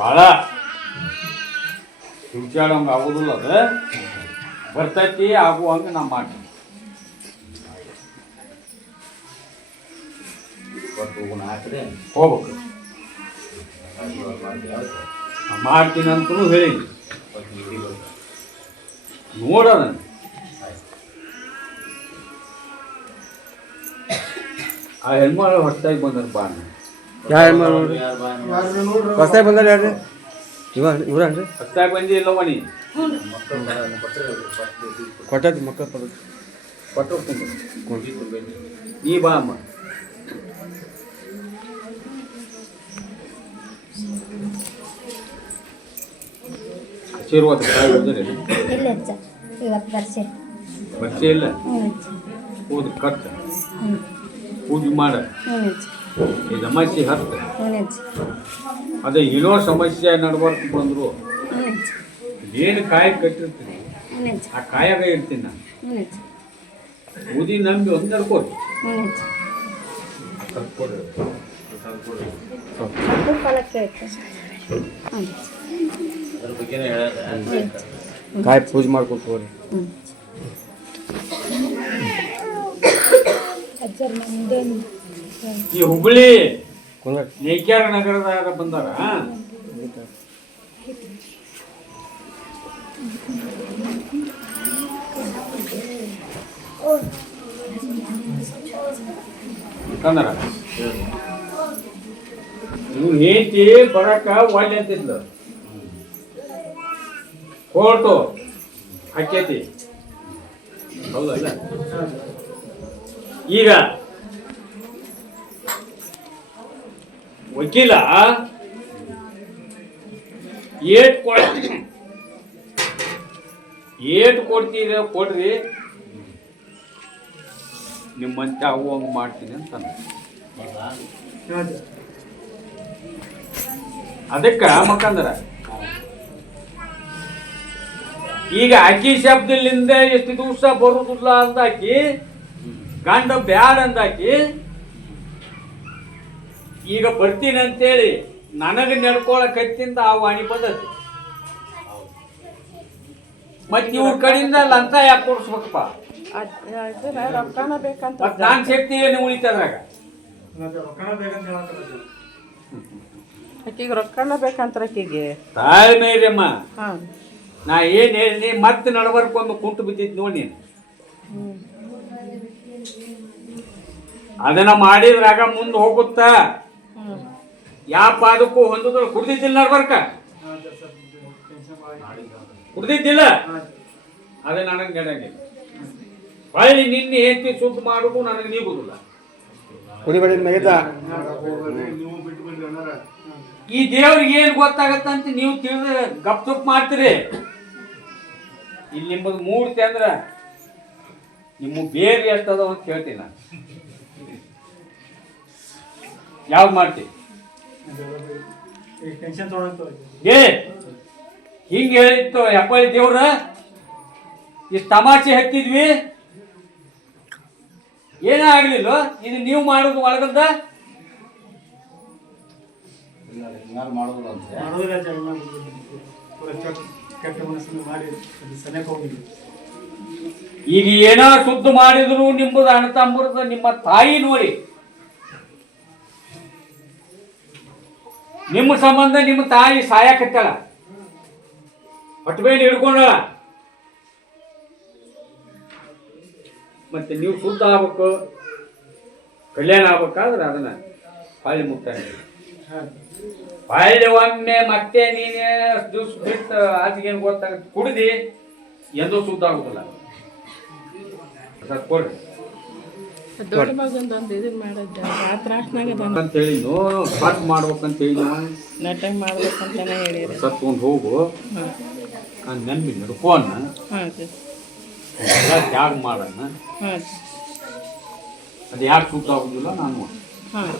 ಭಾಳ ಹುಡ್ಚಾಡಂಗೆ ಆಗೋದಿಲ್ಲ. ಅದು ಬರ್ತೈತಿ ಆಗುವಂಗೆ ನಾವು ಮಾಡ್ತೀವಿ. ಕೊಟ್ಟು ಹೋಗೋಣ ಹಾಕಿದೆ ಹೋಗ್ಬೇಕು ಮಾಡ್ತೀನಿ ಅಂತಲೂ ಹೇಳೀನಿ. ನೋಡೋಣ ಆ ಹೆಣ್ಮಗಳು ಹೊಸ್ತಾಗಿ ಬಂದಾರ ಬಾ. ಹೊಸ್ತಾಗಿ ಬಂದಾರ ಯಾರು? ಇವ್ರನ್ರಿ ಹೊಸ್ತಾಗಿ ಬಂದಿಲ್ಲವ ನೀ ಕೊಟ್ಟದ ಮಕ್ಕಳು ಕೊಟ್ಟರು ನೀ ಬಾ ಅಮ್ಮ. ಆಶೀರ್ವಾದ ಇಲ್ಲ ಅಜ್ಜ, ಇವತ್ತು ಬರ್ಸೆ ಬಚ್ಚೆ ಇಲ್ಲ ಹೋದ್ ಕಟ್ಟ ಪೂಜೆ ಮಾಡ ಈ ಸಮಸ್ಯೆ ಹತ್ತ ಅದೇ ಇರೋ ಸಮಸ್ಯೆ ನಡ್ಬಾರ್ದು ಬಂದ್ರು ಏನು ಕಾಯಿ ಕಟ್ಟಿರ್ತೀವಿ ಹ್ಞೂ ಆ ಕಾಯಾಗ ಇಡ್ತೀನಿ ನಾನು. ಹ್ಞೂ ಊದಿ ನಂಬಿ ಒಂದು ನಡ್ಕೊಡಿ. ಹ್ಞೂ ಪಾಲಕ್ಕೆ ಇತ್ತು ಹ್ಞೂ ಅದ್ರ ಬಗ್ಗೆನೇ ಹೇಳೋದ. ಕಾಯಿ ಪೂಜೆ ಮಾಡ್ಕೊಟ್ಟು ಹೋಗ್ರಿ. ಹ್ಞೂ ಅಜ್ಜರ್ ನಮ್ದೇನು ಈ ಹುಬ್ಬಳ್ಳಿ ಕುಂದ್ರ ನೇಕ್ಯಾರ ನಗರದಾಗ ಬಂದಾರ. ಯಾಕಂದ್ರ ಇವ್ ಹೇತಿ ಬರಕ ಒಳ್ಳೆ ಅಂತಿದ್ಲು, ಕೋರ್ಟು ಹಾಕೈತಿ. ಹೌದಲ್ಲ? ಈಗ ವಕೀಲ ಏಟ್ ಕೊಡ್ತೀರ ಕೊಡ್ರಿ, ನಿಮ್ಮಂತೆ ಅವು ಹಂಗೆ ಮಾಡ್ತೀನಿ ಅಂತ. ಅದಕ್ಕ ಮಕ್ಕಂದ್ರ ಈಗ ಅಕ್ಕಿ ಶಬ್ದಲಿಂದ ಎಷ್ಟು ದಿವಸ ಬರುದಿಲ್ಲ ಅಂದಾಕಿ ಗಂಡ ಬ್ಯಾಡ ಅಂದಾಕಿ ಈಗ ಬರ್ತೀನಿ ಅಂತೇಳಿ ನನಗೆ ನಡ್ಕೊಳಕತ್ತಿಂದ ಆ ವಾಣಿ ಪದ್ಧತಿ. ಮತ್ ಇವ್ರ ಕಡೆಯಿಂದ ಲಂಚ ಯಾಕೆ ಕೊಡ್ಸ್ಬೇಕಪ್ಪ? ರೊಕ್ಕನ ಬೇಕಂತ ಮತ್ ನಾನ್ ಶಕ್ತಿ ಏನು ಉಳಿತದ್ರಾಗ? ಆಕಿಗೆ ರೊಕ್ಕನ ಬೇಕಂತ ಆಕಿಗೆ. ತಾಳ್ಮೆ ಇರಮ್ಮ. ಹಾ ನಾ ಏನ್ ಹೇಳಿ ಮತ್ತೆ ನಡಬರ್ಕೊಂದು ಕುಂಟು ಬಿದ್ದಿದ್ ನೋಡಿ ನೀನು. ಅದನ್ನ ಮಾಡಿದ್ರಾಗ ಮುಂದೆ ಹೋಗುತ್ತ. ಯಾವ ಪಾದಕ್ಕೂ ಹೊಂದಿದ್ರು ಕುಡ್ದಿದ್ದಿಲ್ಲ ನಡ್ಬರ್ಕ, ಕುಡ್ದಿದ್ದಿಲ್ಲ. ಅದೇ ನನಗೆ ನಡೆಯಂಗಿಲ್ಲ. ಹೊಳ್ಳಿ ನಿನ್ನೆ ಹೆಂಡತಿ ಸುದ್ದಿ ಮಾಡುದು ನನಗೆ ನೀಗುದಿಲ್ಲ. ಕುಡಿಬೇಡಿ ಮೆಗತಾ. ಈ ದೇವ್ರಿಗೆ ಏನ್ ಗೊತ್ತಾಗತ್ತಂತ ನೀವು ತಿಳಿದ ಗಪ್ ತುಪ್ ಮಾಡ್ತೀರಿ. ಇಲ್ಲಿ ನಿಮ್ಮದು ಮೂರ್ತಿ ಅಂದ್ರ ನಿಮ್ಮ ಬೇರೆ ಎಷ್ಟದ ಅಂತ ಕೇಳ್ತೀನಿ ನಾನು. ಯಾವ್ದು ಮಾಡ್ತೀವಿ? ಏ ಹಿಂಗ ಹೇಳಿತ್ತು ಹೆಬ್ಬಳ್ಳಿ ದೇವ್ರ, ಇಷ್ಟು ತಮಾಷೆ ಹತ್ತಿದ್ವಿ, ಏನ ಆಗ್ಲಿಲ್ಲ. ಇದು ನೀವು ಮಾಡೋದು ಒಳಗಂದ ಮಾಡೋದಿಲ್ಲ ಅಂತ ಈಗ ಏನ ಶುದ್ಧ ಮಾಡಿದ್ರು ನಿಮ್ಮದು ಅಣ್ಣ ತಮ್ಮರದ ನಿಮ್ಮ ತಾಯಿ ನೋಡಿ, ನಿಮ್ಮ ಸಂಬಂಧ ನಿಮ್ಮ ತಾಯಿ ಸಾಯಕತ್ತಾಳ, ಹೊಟ್ಟಬೇಡಿ ಹಿಡ್ಕೊಂಡಳ. ಮತ್ತೆ ನೀವು ಶುದ್ಧ ಆಗ್ಬೇಕು, ಕಲ್ಯಾಣ ಆಗ್ಬೇಕಾದ್ರೆ ಅದನ್ನ ಪಾಳಿ ಮುಕ್ತಾಯ ಪಾಳಿ ಒಮ್ಮೆ ಮತ್ತೆ ನೀನೇ ದಿವ್ಸ ಬಿಟ್ಟು ಆಚೆಗೇನು ಗೊತ್ತಾಗುತ್ತೆ ಕುಡ್ದಿ ಎಂದೂ ಶುದ್ಧ ಆಗುದಿಲ್ಲ. ಕೊಡ್ರಿ ದೊಡ್ಡ ಮಗಂದೊಂದು ಇದನ್ನ ಮಾಡಿದ್ದೆ ರಾತ್ರಾಟ್ನಾಗ ಅಂತ ಹೇಳಿ ಸ್ವಚ್ಛ ಮಾಡ್ಬೇಕಂತ ಹೇಳಿ ನಾಟಕ ಮಾಡ್ಬೇಕಂತಾನೆ ಹೇಳಿರಿ. ಸತ್ಕೊಂಡು ಹೋಗು ನೆಮ್ಮಿ ನಡ್ಕೋಣ, ಹಾಂ ಸರ್ ಎಲ್ಲ ತ್ಯಾಗ ಮಾಡೋಣ. ಹಾಂ ಅದು ಯಾಕೆ ಶುದ್ಧ ಆಗುದಿಲ್ಲ ನಾನು ಹಾಂ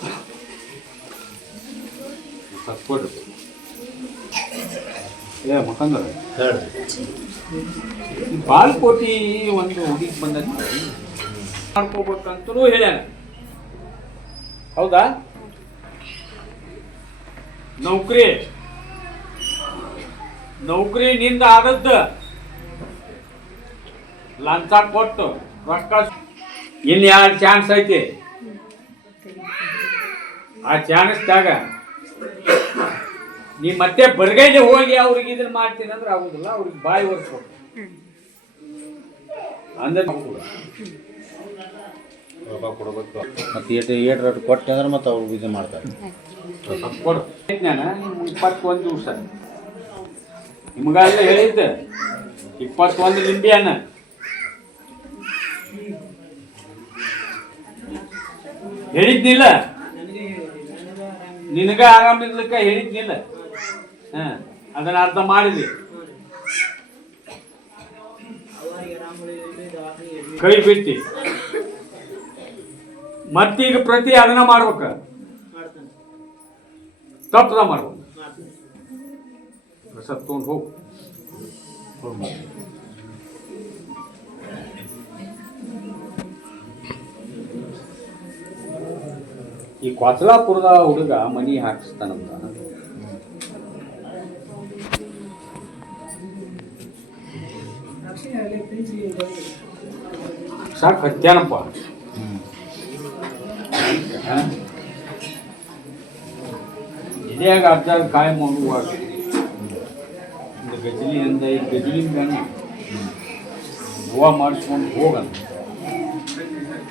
ಸತ್ಕೊಡ್ರಿ. ಏ ಮಕ್ಕಂದ್ರ ಬಾಲ್ಕೋಟಿ ಒಂದು ಹುಡುಗಿ ಬಂದ ಮಾಡ್ಕೋಬೇಕಂತೂ ಹೇಳ್ಯಾನ. ಹೌದಾ? ನೌಕರಿ ನಿಂದ ಆದದ್ದ ಲಂಚ ಕೊಟ್ಟು ರೊಕ್ಕ ಇನ್ನು 2 ಚಾನ್ಸ್ ಐತಿ. ಆ ಚಾನ್ಸ್ದಾಗ ನೀ ಮತ್ತೆ ಬರಗೈಲೆ ಹೋಗಿ ಅವ್ರಿಗೆ ಇದನ್ನ ಮಾಡ್ತೀನಿ ಅಂದ್ರೆ ಆಗುದಿಲ್ಲ. ಅವ್ರಿಗೆ ಬಾಯಿ ಒರೆಸ್ಬೇಕು ಅಂದ್ರೆ ರೊಕ್ಕ ಕೊಡ್ಬೇಕು. ಮತ್ತೆ ಏಟ್ ಕೊಟ್ಟೆ ಅಂದ್ರೆ ಮತ್ತೆ ಅವ್ರು ಇದು ಮಾಡ್ತಾರೆ. ಕೊಡು ನಾನು 21 ದಿವಸ ನಿಮಗೆಲ್ಲ ಹೇಳಿದ್ದೆ. 21 ಲಿಂಬಿಯನ್ನ ಹೇಳಿದ್ನಿಲ್ಲ, ನಿನಗ ಆರಾಮಿರ್ಲಿಕ್ಕ ಹೇಳಿದ್ನಿಲ್ಲ. ಅದನ್ನ ಅರ್ಥ ಮಾಡಿದ್ವಿ. ಕೈ ಬಿಟ್ಟಿ ಮತ್ತೀಗ ಪ್ರತಿ ಅದನ್ನ ಮಾಡ್ಬೇಕ, ತಪ್ಪದ ಮಾಡ್ಬೇಕು. ಸತ್ಕೊಂಡು ಹೋಗು. ಈ ಕೊಚ್ಚಲಾಪುರದ ಹುಡುಗ ಮನಿ ಹಾಕಿಸ್ತಾನಂತ. ಸಾಕು ಹತ್ಯಾನಪ್ಪ. ಇದ್ಯಾಗ ಅರ್ಧ ಕಾಯಿ ಮಾಡುವಾಗ ಒಂದು ಗಜಲಿಯಿಂದ ಈ ಗಜಲಿಂದ ಹೂವು ಮಾಡಿಸ್ಕೊಂಡು ಹೋಗಂತ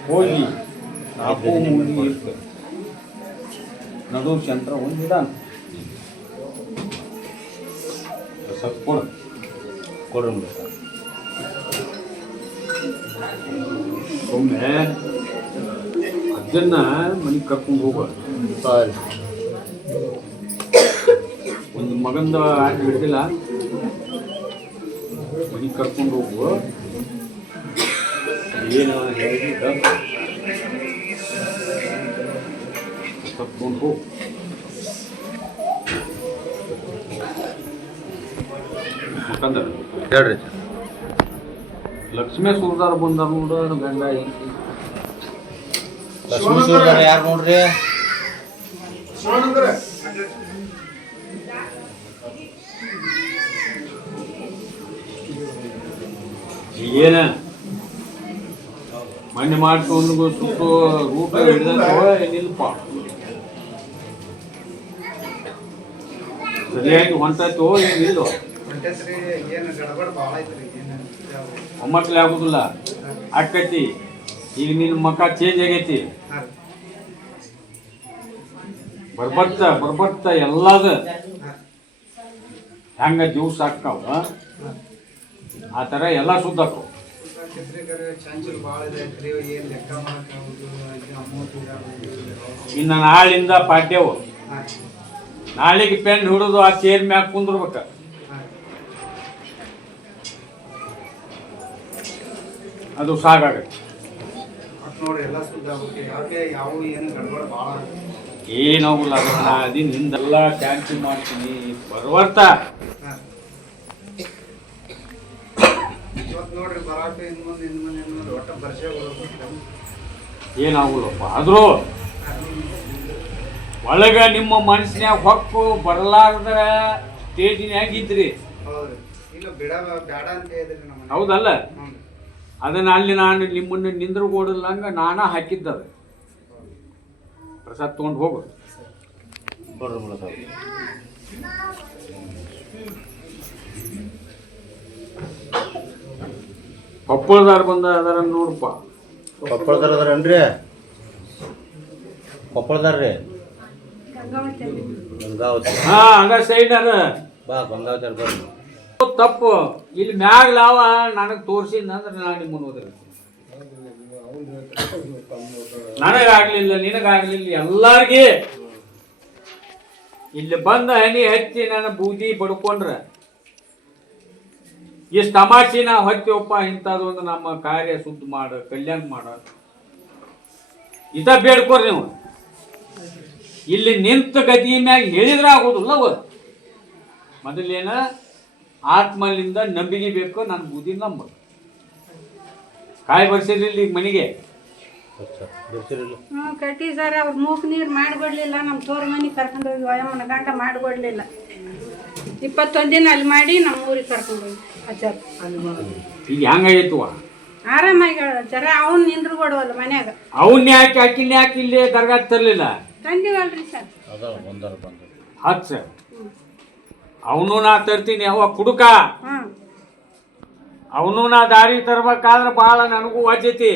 ಹೋಗಿ ನಾಲ್ಕು ಮುಗಿ ಇರ್ತದೆ ನಡು ಶಂತ್ರ ಒಂದಿದಾನ ಸ್ವಲ್ಪ ಕೊಡು ಒಮ್ಮೆ ಅದನ್ನ ಮನೆಗೆ ಕರ್ಕೊಂಡು ಹೋಗ. ಒಂದು ಮಗಂದ ಆಟ ಹಿಡ್ದಿಲ್ಲ, ಮನೆಗೆ ಕರ್ಕೊಂಡು ಹೋಗು. ಏನು ಹೇಳಿದ ಕರ್ಕೊಂಡು ಹೋಗು. ಯಾಕಂದ್ರೆ ಹೇಳ್ರಿ ಲಕ್ಷ್ಮೀ ಸುರ್ದಾರ ಬಂದಾರ ನೋಡು ಗಂಡ ಹೆಂಡತಿ. ಲಕ್ಷ್ಮೀ ಸುರ್ದಾರ ಯಾರು ನೋಡ್ರಿ? ಏನ ಮಣ್ಣು ಮಾಡ್ಕೊಂಡು ಸುತ್ತು ರೂಪ ಹಿಡ್ದಂತವ ನಿಲ್ಪ ಸರಿಯಾಗಿ ಹೊಂಟಾಯ್ತು ಇಲ್ಲೋ ಒಮ್ಮಟ್ಲೆ ಆಗುದಿಲ್ಲ ಆಕೈತಿ. ಈಗ ನಿನ್ನ ಮಕ್ಕ ಚೇಂಜ್ ಆಗೈತಿ. ಬರ್ಬರ್ತ ಎಲ್ಲದ ಹೆಂಗ ದಿವ್ಸ ಹಾಕಾವ ಆ ಥರ ಎಲ್ಲ ಸುದ್ದಾಕವು. ಇನ್ನು ನಾಳಿಂದ ಪಾಡ್ಯವು ನಾಳೆಗೆ ಪೆನ್ ಹಿಡಿದು ಆ ಚೇರ್ ಮ್ಯಾಗ ಕುಂದ್ರಬೇಕ. ಅದು ಸಾಕಾಗತ್ತೆ. ಏನಾಗಲ್ಲ ಅದನ್ನ ಅದಿನ ಹಿಂದೆಲ್ಲ ಟ್ಯಾಂಕಿ ಮಾಡ್ತೀನಿ ಬರ್ವರ್ತ ಏನಾಗಲ್ಲಪ್ಪ. ಆದ್ರೂ ಒಳಗ ನಿಮ್ಮ ಮನಸ್ಸಿನ್ಯಾಗ ಹೊಕ್ಕು ಬರಲಾರ್ದ ಸ್ಟೇಜಿನ್ಯಾಗ ಇದ್ರಿ ಹೌದಲ್ಲ. ಅದನ್ನ ಅಲ್ಲಿ ನಾನು ನಿಮ್ಮನ್ನ ನಿಂದ್ರಗೋಡಲ್ಲಂಗ ನಾನ ಹಾಕಿದ್ದದ. ಪ್ರಸಾದ್ ತಗೊಂಡು ಹೋಗು. ಕೊಪ್ಪಳದಾರ ಬಂದ ಅದಾರ ನೋಡಪ್ಪ. ಕೊಪ್ಪಳದಾರ ಅದಾರನ್ರಿ? ಕೊಪ್ಪಳದಾರ್ರಿ ಗಂಗಾವತಿ. ಹಾ ಹಂಗ ಸೈಡ್ನಾರ ಬಾ ಗಂಗಾವತಿ ಬರ್ರಿ. ತಪ್ಪು ಇಲ್ಲಿ ಮ್ಯಾಗ್ಲಾವ ನನಗೆ ತೋರಿಸಿದ ಅಂದ್ರೆ ನಾನು ನಿಮ್ಮನ್ನು ಓದಿರ. ನನಗಾಗ್ಲಿಲ್ಲ ನಿನಗಾಗ್ಲಿಲ್ಲ ಎಲ್ಲಾರ್ಗಿ ಇಲ್ಲಿ ಬಂದ ಹನಿ ಹಚ್ಚಿ ನನ್ನ ಬೂದಿ ಬಡ್ಕೊಂಡ್ರ ಇಷ್ಟು ತಮಾಷೆ ನಾವು ಹತ್ತಿವಪ್ಪ. ಇಂಥದ್ದು ಒಂದು ನಮ್ಮ ಕಾರ್ಯ ಶುದ್ಧ ಮಾಡು, ಕಲ್ಯಾಣ ಮಾಡ ಇದ ಬೇಡ್ಕೊರಿ ನೀವು. ಇಲ್ಲಿ ನಿಂತ ಗದಿ ಮ್ಯಾಗ ಹೇಳಿದ್ರೆ ಆಗೋದಿಲ್ಲ. ಮೊದಲೇನ ಆತ್ಮಲಿಂದ ನಂಬಿಕೆ ಬೇಕು. ನನ್ನ ಬುದ್ಧಿ ನಂಬ ಕಾಯಿ ಬರ್ಸಿರ್ಲಿಲ್ಲ ಈಗ ಮನೆಗೆ ಕಟ್ಟಿ ಸರ್ ಅವ್ರು ಮೂಕ್ ನೀರು ಮಾಡಿಕೊಡ್ಲಿಲ್ಲ. ನಮ್ಮ ತೋರ್ ಮನೆ ಕರ್ಕೊಂಡು ಹೋಗಿ ವಯಮ್ಮನ ಗಂಡ ಮಾಡಿಕೊಡ್ಲಿಲ್ಲ. 21 ದಿನ ಅಲ್ಲಿ ಮಾಡಿ ನಮ್ಮ ಊರಿಗೆ ಕರ್ಕೊಂಡು ಹೋಗಿ ಆಚಾರ. ಈಗ ಹೆಂಗಾಗಿತ್ತು ಆರಾಮಾಗಿ ಆಚಾರ. ಅವ್ನು ನಿಂದ್ರು ಕೊಡುವಲ್ಲ ಮನ್ಯಾಗ. ಅವನ್ನ ಯಾಕೆ ಅಕ್ಕಿನ ಯಾಕೆ ಇಲ್ಲಿ ದರ್ಗಾ ತರಲಿಲ್ಲ? ತಂದಿವಲ್ರಿ ಸರ್. ಹತ್ ಸರ್ ಅವನು ನಾ ತರ್ತೀನಿ. ಅವ ಕುಡುಕ ಅವನು ನಾ ದಾರಿ ತರ್ಬೇಕಾದ್ರೆ ಭಾಳ ನನಗೂ ವಜ್ಜೈತಿ.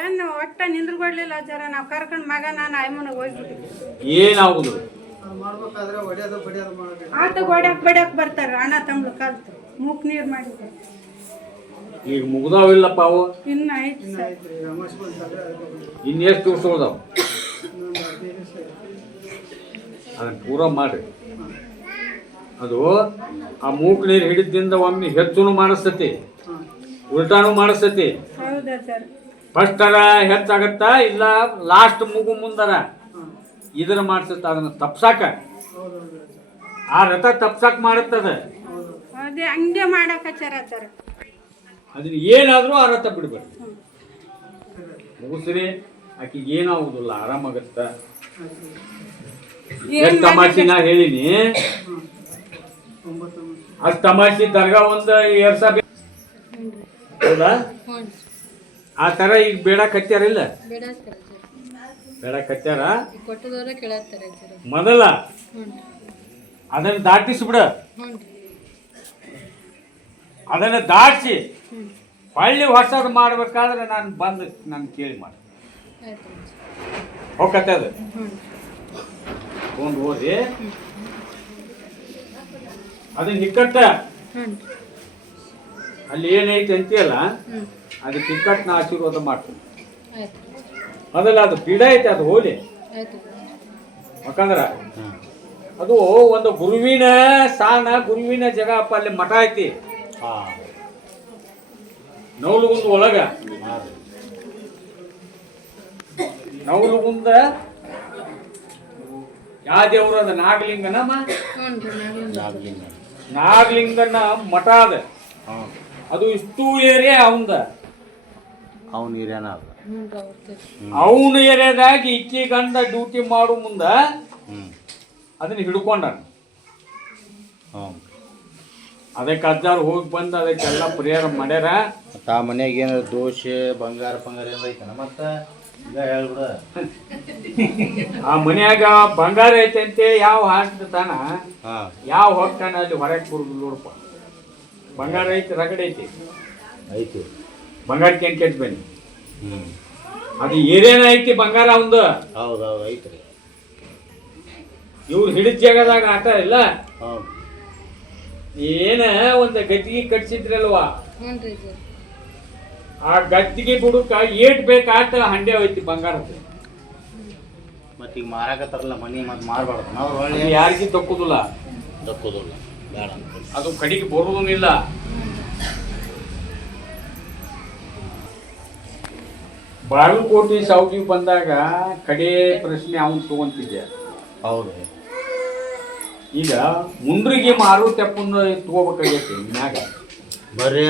ಏನು ಒಟ್ಟ ನಿಂದ್ರು ಕೊಡ್ಲಿಲ್ಲ ಆಚಾರ. ನಾವು ಕರ್ಕೊಂಡು ಮಗ ನಾನು ಆಯ್ಮನಿಗೆ ಹೋಗ್ಬಿಟ್ಟಿದ್ವಿ. ಏನಾಗುದು ಆತ ಬಡ್ಯಾಕ್ ಬರ್ತಾರೆ ಅಣ್ಣ ತಮ್ಮ ಕಲ್ತು ಮೂಕ್ ನೀರು ಮಾಡಿದ್ರು. ಈಗ ಮುಗ್ದಾವಿಲ್ಲಪ್ಪ ಅವು. ಇನ್ನು ಐತಿ ಸರ್. ಇನ್ನೆಷ್ಟು ದಿವಸ ಉಳ್ದಾವ ಅದನ್ನ ಪೂರ ಮಾಡ್ರಿ. ಅದು ಆ ಮೂಕ್ ನೀರು ಹಿಡಿದಿಂದ ಒಮ್ಮೆ ಹೆಚ್ಚುನು ಮಾಡಿಸ್ತತಿ, ಉಲ್ಟಾನು ಮಾಡಿಸ್ತತಿ. ಹೌದಾ ಸರ್? ಫಸ್ಟರ ಹೆಚ್ಚಾಗತ್ತಾ ಇಲ್ಲ ಲಾಸ್ಟ್ ಮುಗು ಮುಂದರ ಇದನ್ನ ಮಾಡಿಸುತ್ತ. ಅದನ್ನ ತಪ್ಸಾಕ ಆ ರಥ ತಪ್ಸಾಕ್ ಮಾಡುತ್ತದ. ಅದೇ ಹಂಗೆ ಮಾಡಕ್ ಆಚಾರ. ಅದನ್ನ ಏನಾದ್ರೂ ಆ ರಥ ಬಿಡ್ಬೇಡಿ. ಮುಗಿಸ್ರಿ. ಆಕಿಗೆ ಏನಾಗುದಿಲ್ಲ, ಆರಾಮಾಗತ್ತ. ಎಷ್ಟು ತಮಾಷೆ ನಾ ಹೇಳಿನಿ, ಅಷ್ಟು ತಮಾಷೆ ದರ್ಗಾ ಒಂದು ಏರ್ಸಬೇಕು ಹೌದಾ? ಆ ತರ ಈಗ ಬೇಡ ಕಟ್ಟ್ಯಾರಿಲ್ಲ, ಬೇಡ ಕಟ್ಟ್ಯಾರ. ಮೊದಲ ಅದನ್ನ ದಾಟಿಸ್ಬಿಡ, ಅದನ್ನ ದಾಟಿಸಿ ಹೊಳ್ಳಿ ಹೊಸದು ಮಾಡ್ಬೇಕಾದ್ರೆ ನಾನು ಬಂದು ನಾನು ಕೇಳಿ ಮಾಡಿ ಹೋಗತ್ತೆ. ಅದು ತಗೊಂಡು ಹೋಗಿ ಅದನ್ನ ನಿಕ್ಕಟ್ಟ ಅಲ್ಲಿ ಏನೈತೆ ಅಂತೀಯಲ್ಲ ಅದಕ್ಕೆ ನಿಕ್ಕಟ್ಟನ ಆಶೀರ್ವಾದ ಮಾಡ್ತೀನಿ. ಮೊದಲ ಅದು ಪೀಡ ಐತೆ ಅದು ಹೋಲಿ, ಯಾಕಂದ್ರ ಅದು ಒಂದು ಗುರುವಿನ ಸ್ಥಾನ, ಗುರುವಿನ ಜಾಗ ಅಪ್ಪ. ಅಲ್ಲಿ ಮಠ ಐತಿ ನವಲಗುಂದ ಒಳಗ. ನವಲಗುಂದ ಯಾವ ದೇವ್ರು ಅದ? ನಾಗಲಿಂಗನಮ್ಮ, ನಾಗಲಿಂಗನ ಮಠ ಅದ. ಅದು ಇಷ್ಟು ಏರಿಯಾ ಅವಂದ. ಅವನ ಹಿರಿಯನ ಅವನ ಏರಿಯಾದಾಗ ಇಕ್ಕಿ ಗಂಡ ಡ್ಯೂಟಿ ಮಾಡು ಮುಂದ ಅದನ್ನ ಹಿಡ್ಕೊಂಡ. ಅದಕ್ಕೆ ಅಜ್ಜಾರು ಹೋಗಿ ಬಂದು ಅದಕ್ಕೆಲ್ಲ ಪರಿಹಾರ ಮಾಡ್ಯಾರ. ಮತ್ತು ಆ ಮನ್ಯಾಗ ಏನಾರ ದೋಷ ಬಂಗಾರ ಏನಾರ ಐತನ ಮತ್ತೆ ಈಗ ಹೇಳ್ಬಿಡ. ಆ ಮನ್ಯಾಗ ಬಂಗಾರ ಐತಂತೆ ಯಾವ ಹಾಕ್ತಾನ ಯಾವ ಹೊಕ್ಕಾನ ಅಲ್ಲಿ ಹೊರಗೆ ಬರುದು ನೋಡಪ್ಪ. ಬಂಗಾರ ಐತಿ, ರಗಡೆ ಐತಿ, ಐತಿ ಬಂಗಾರಕ್ಕೆ ಏನ್ ಕೆಟ್ಟ ಬನ್ನಿ. ಅದು ಏನೇನ ಐತಿ ಬಂಗಾರ ಅವಂದು. ಹೌದೌದು ಐತ್ರಿ. ಇವ್ರು ಹಿಡಿದ ಜಾಗದಾಗ ಆಟ ಇಲ್ಲ. ಹೌದು ಏನ ಒಂದು ಗದ್ದಿಗೆ ಕಟ್ಸಿದ್ರಲ್ವಾ, ಆ ಗದ್ದಿಗೆ ಬುಡಕ ಏಟ್ ಬೇಕಾಟ ಹಂಡೆ ಐತಿ ಬಂಗಾರದ. ಮತ್ತೆ ಈಗ ಮಾರಾಕತ್ತಾರಲ್ಲ ಮನಿ ಮತ್ತೆ ಮಾರಬಾರ್ದು ನಾವು. ಒಳ್ಳೆ ಯಾರಿಗೂ ದಕ್ಕುದಿಲ್ಲ, ದಕ್ಕುದಿಲ್ಲ, ಬೇಡ ಅದು ಕಡೆಗೆ ಬರುವುದಿಲ್ಲ. ಬಾಗಲಕೋಟೆ ಸಾವ್ಗಿ ಬಂದಾಗ ಕಡೆ ಪ್ರಶ್ನೆ ಅವನು ತಗೊಂತಿದ್ದೆ. ಹೌದು. ಈಗ ಮುಂಡ್ರಿಗೆ ಮಾರು ತೆಪ್ಪನ್ನ ತಗೋಬೇಕಾಗೈತಿ ಮ್ಯಾಗ. ಬರ್ರಿ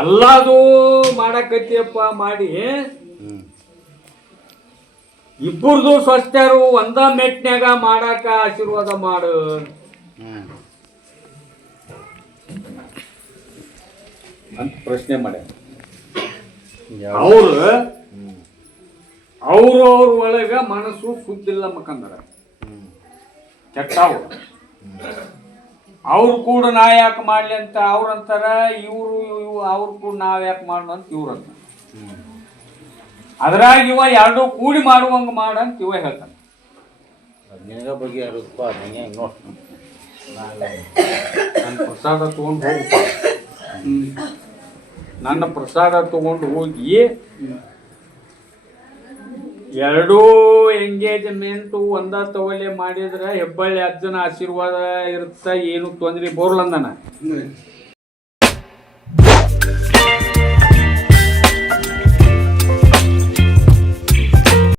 ಎಲ್ಲದು ಮಾಡಕತ್ತಿಯಪ್ಪ ಮಾಡಿ ಇಬ್ಬರದು ಸ್ವಸ್ಥರು ಒಂದ ಮೆಟ್ನ್ಯಾಗ ಮಾಡಾಕ ಆಶೀರ್ವಾದ ಮಾಡು ಅಂತ ಪ್ರಶ್ನೆ ಮಾಡ್ಯಾರ. ಅವ್ರ ಒಳಗ ಮನಸ್ಸು ಸುದ್ದಿಲ್ಲ ಮಕ್ಕಂದರ ಕೆಟ್ಟವ್ರು. ಅವ್ರು ಕೂಡ ನಾ ಯಾಕೆ ಮಾಡ್ಲಿ ಅಂತ ಅವ್ರಂತಾರ, ಇವರು ಅವ್ರು ಕೂಡ ನಾವ್ ಯಾಕೆ ಮಾಡೋಣ ಅಂತ ಇವ್ರಂತ. ಅದ್ರಾಗ ಇವ ಎರಡೂ ಕೂಡಿ ಮಾಡುವಂಗ ಮಾಡಂತ ಇವ ಹೇಳ್ತಾನೆ. ನಿನಗ ಬಗ್ಗೆ ಯಾರಪ್ಪ ನೋಡ್ ನನ್ನ ಪ್ರಸಾದ ತಗೊಂಡು ಹೋಗಪ್ಪ. ನನ್ನ ಪ್ರಸಾದ ತಗೊಂಡು ಹೋಗಿ ಎರಡೂ ಎಂಗೇಜ್ಮೆಂಟು ಒಂದ ತಗೊಲೆ ಮಾಡಿದ್ರೆ ಹೆಬ್ಬಳ್ಳಿ ಅಜ್ಜನ ಆಶೀರ್ವಾದ ಇರುತ್ತ, ಏನು ತೊಂದ್ರೆ ಬೋರ್ಲಂದನ.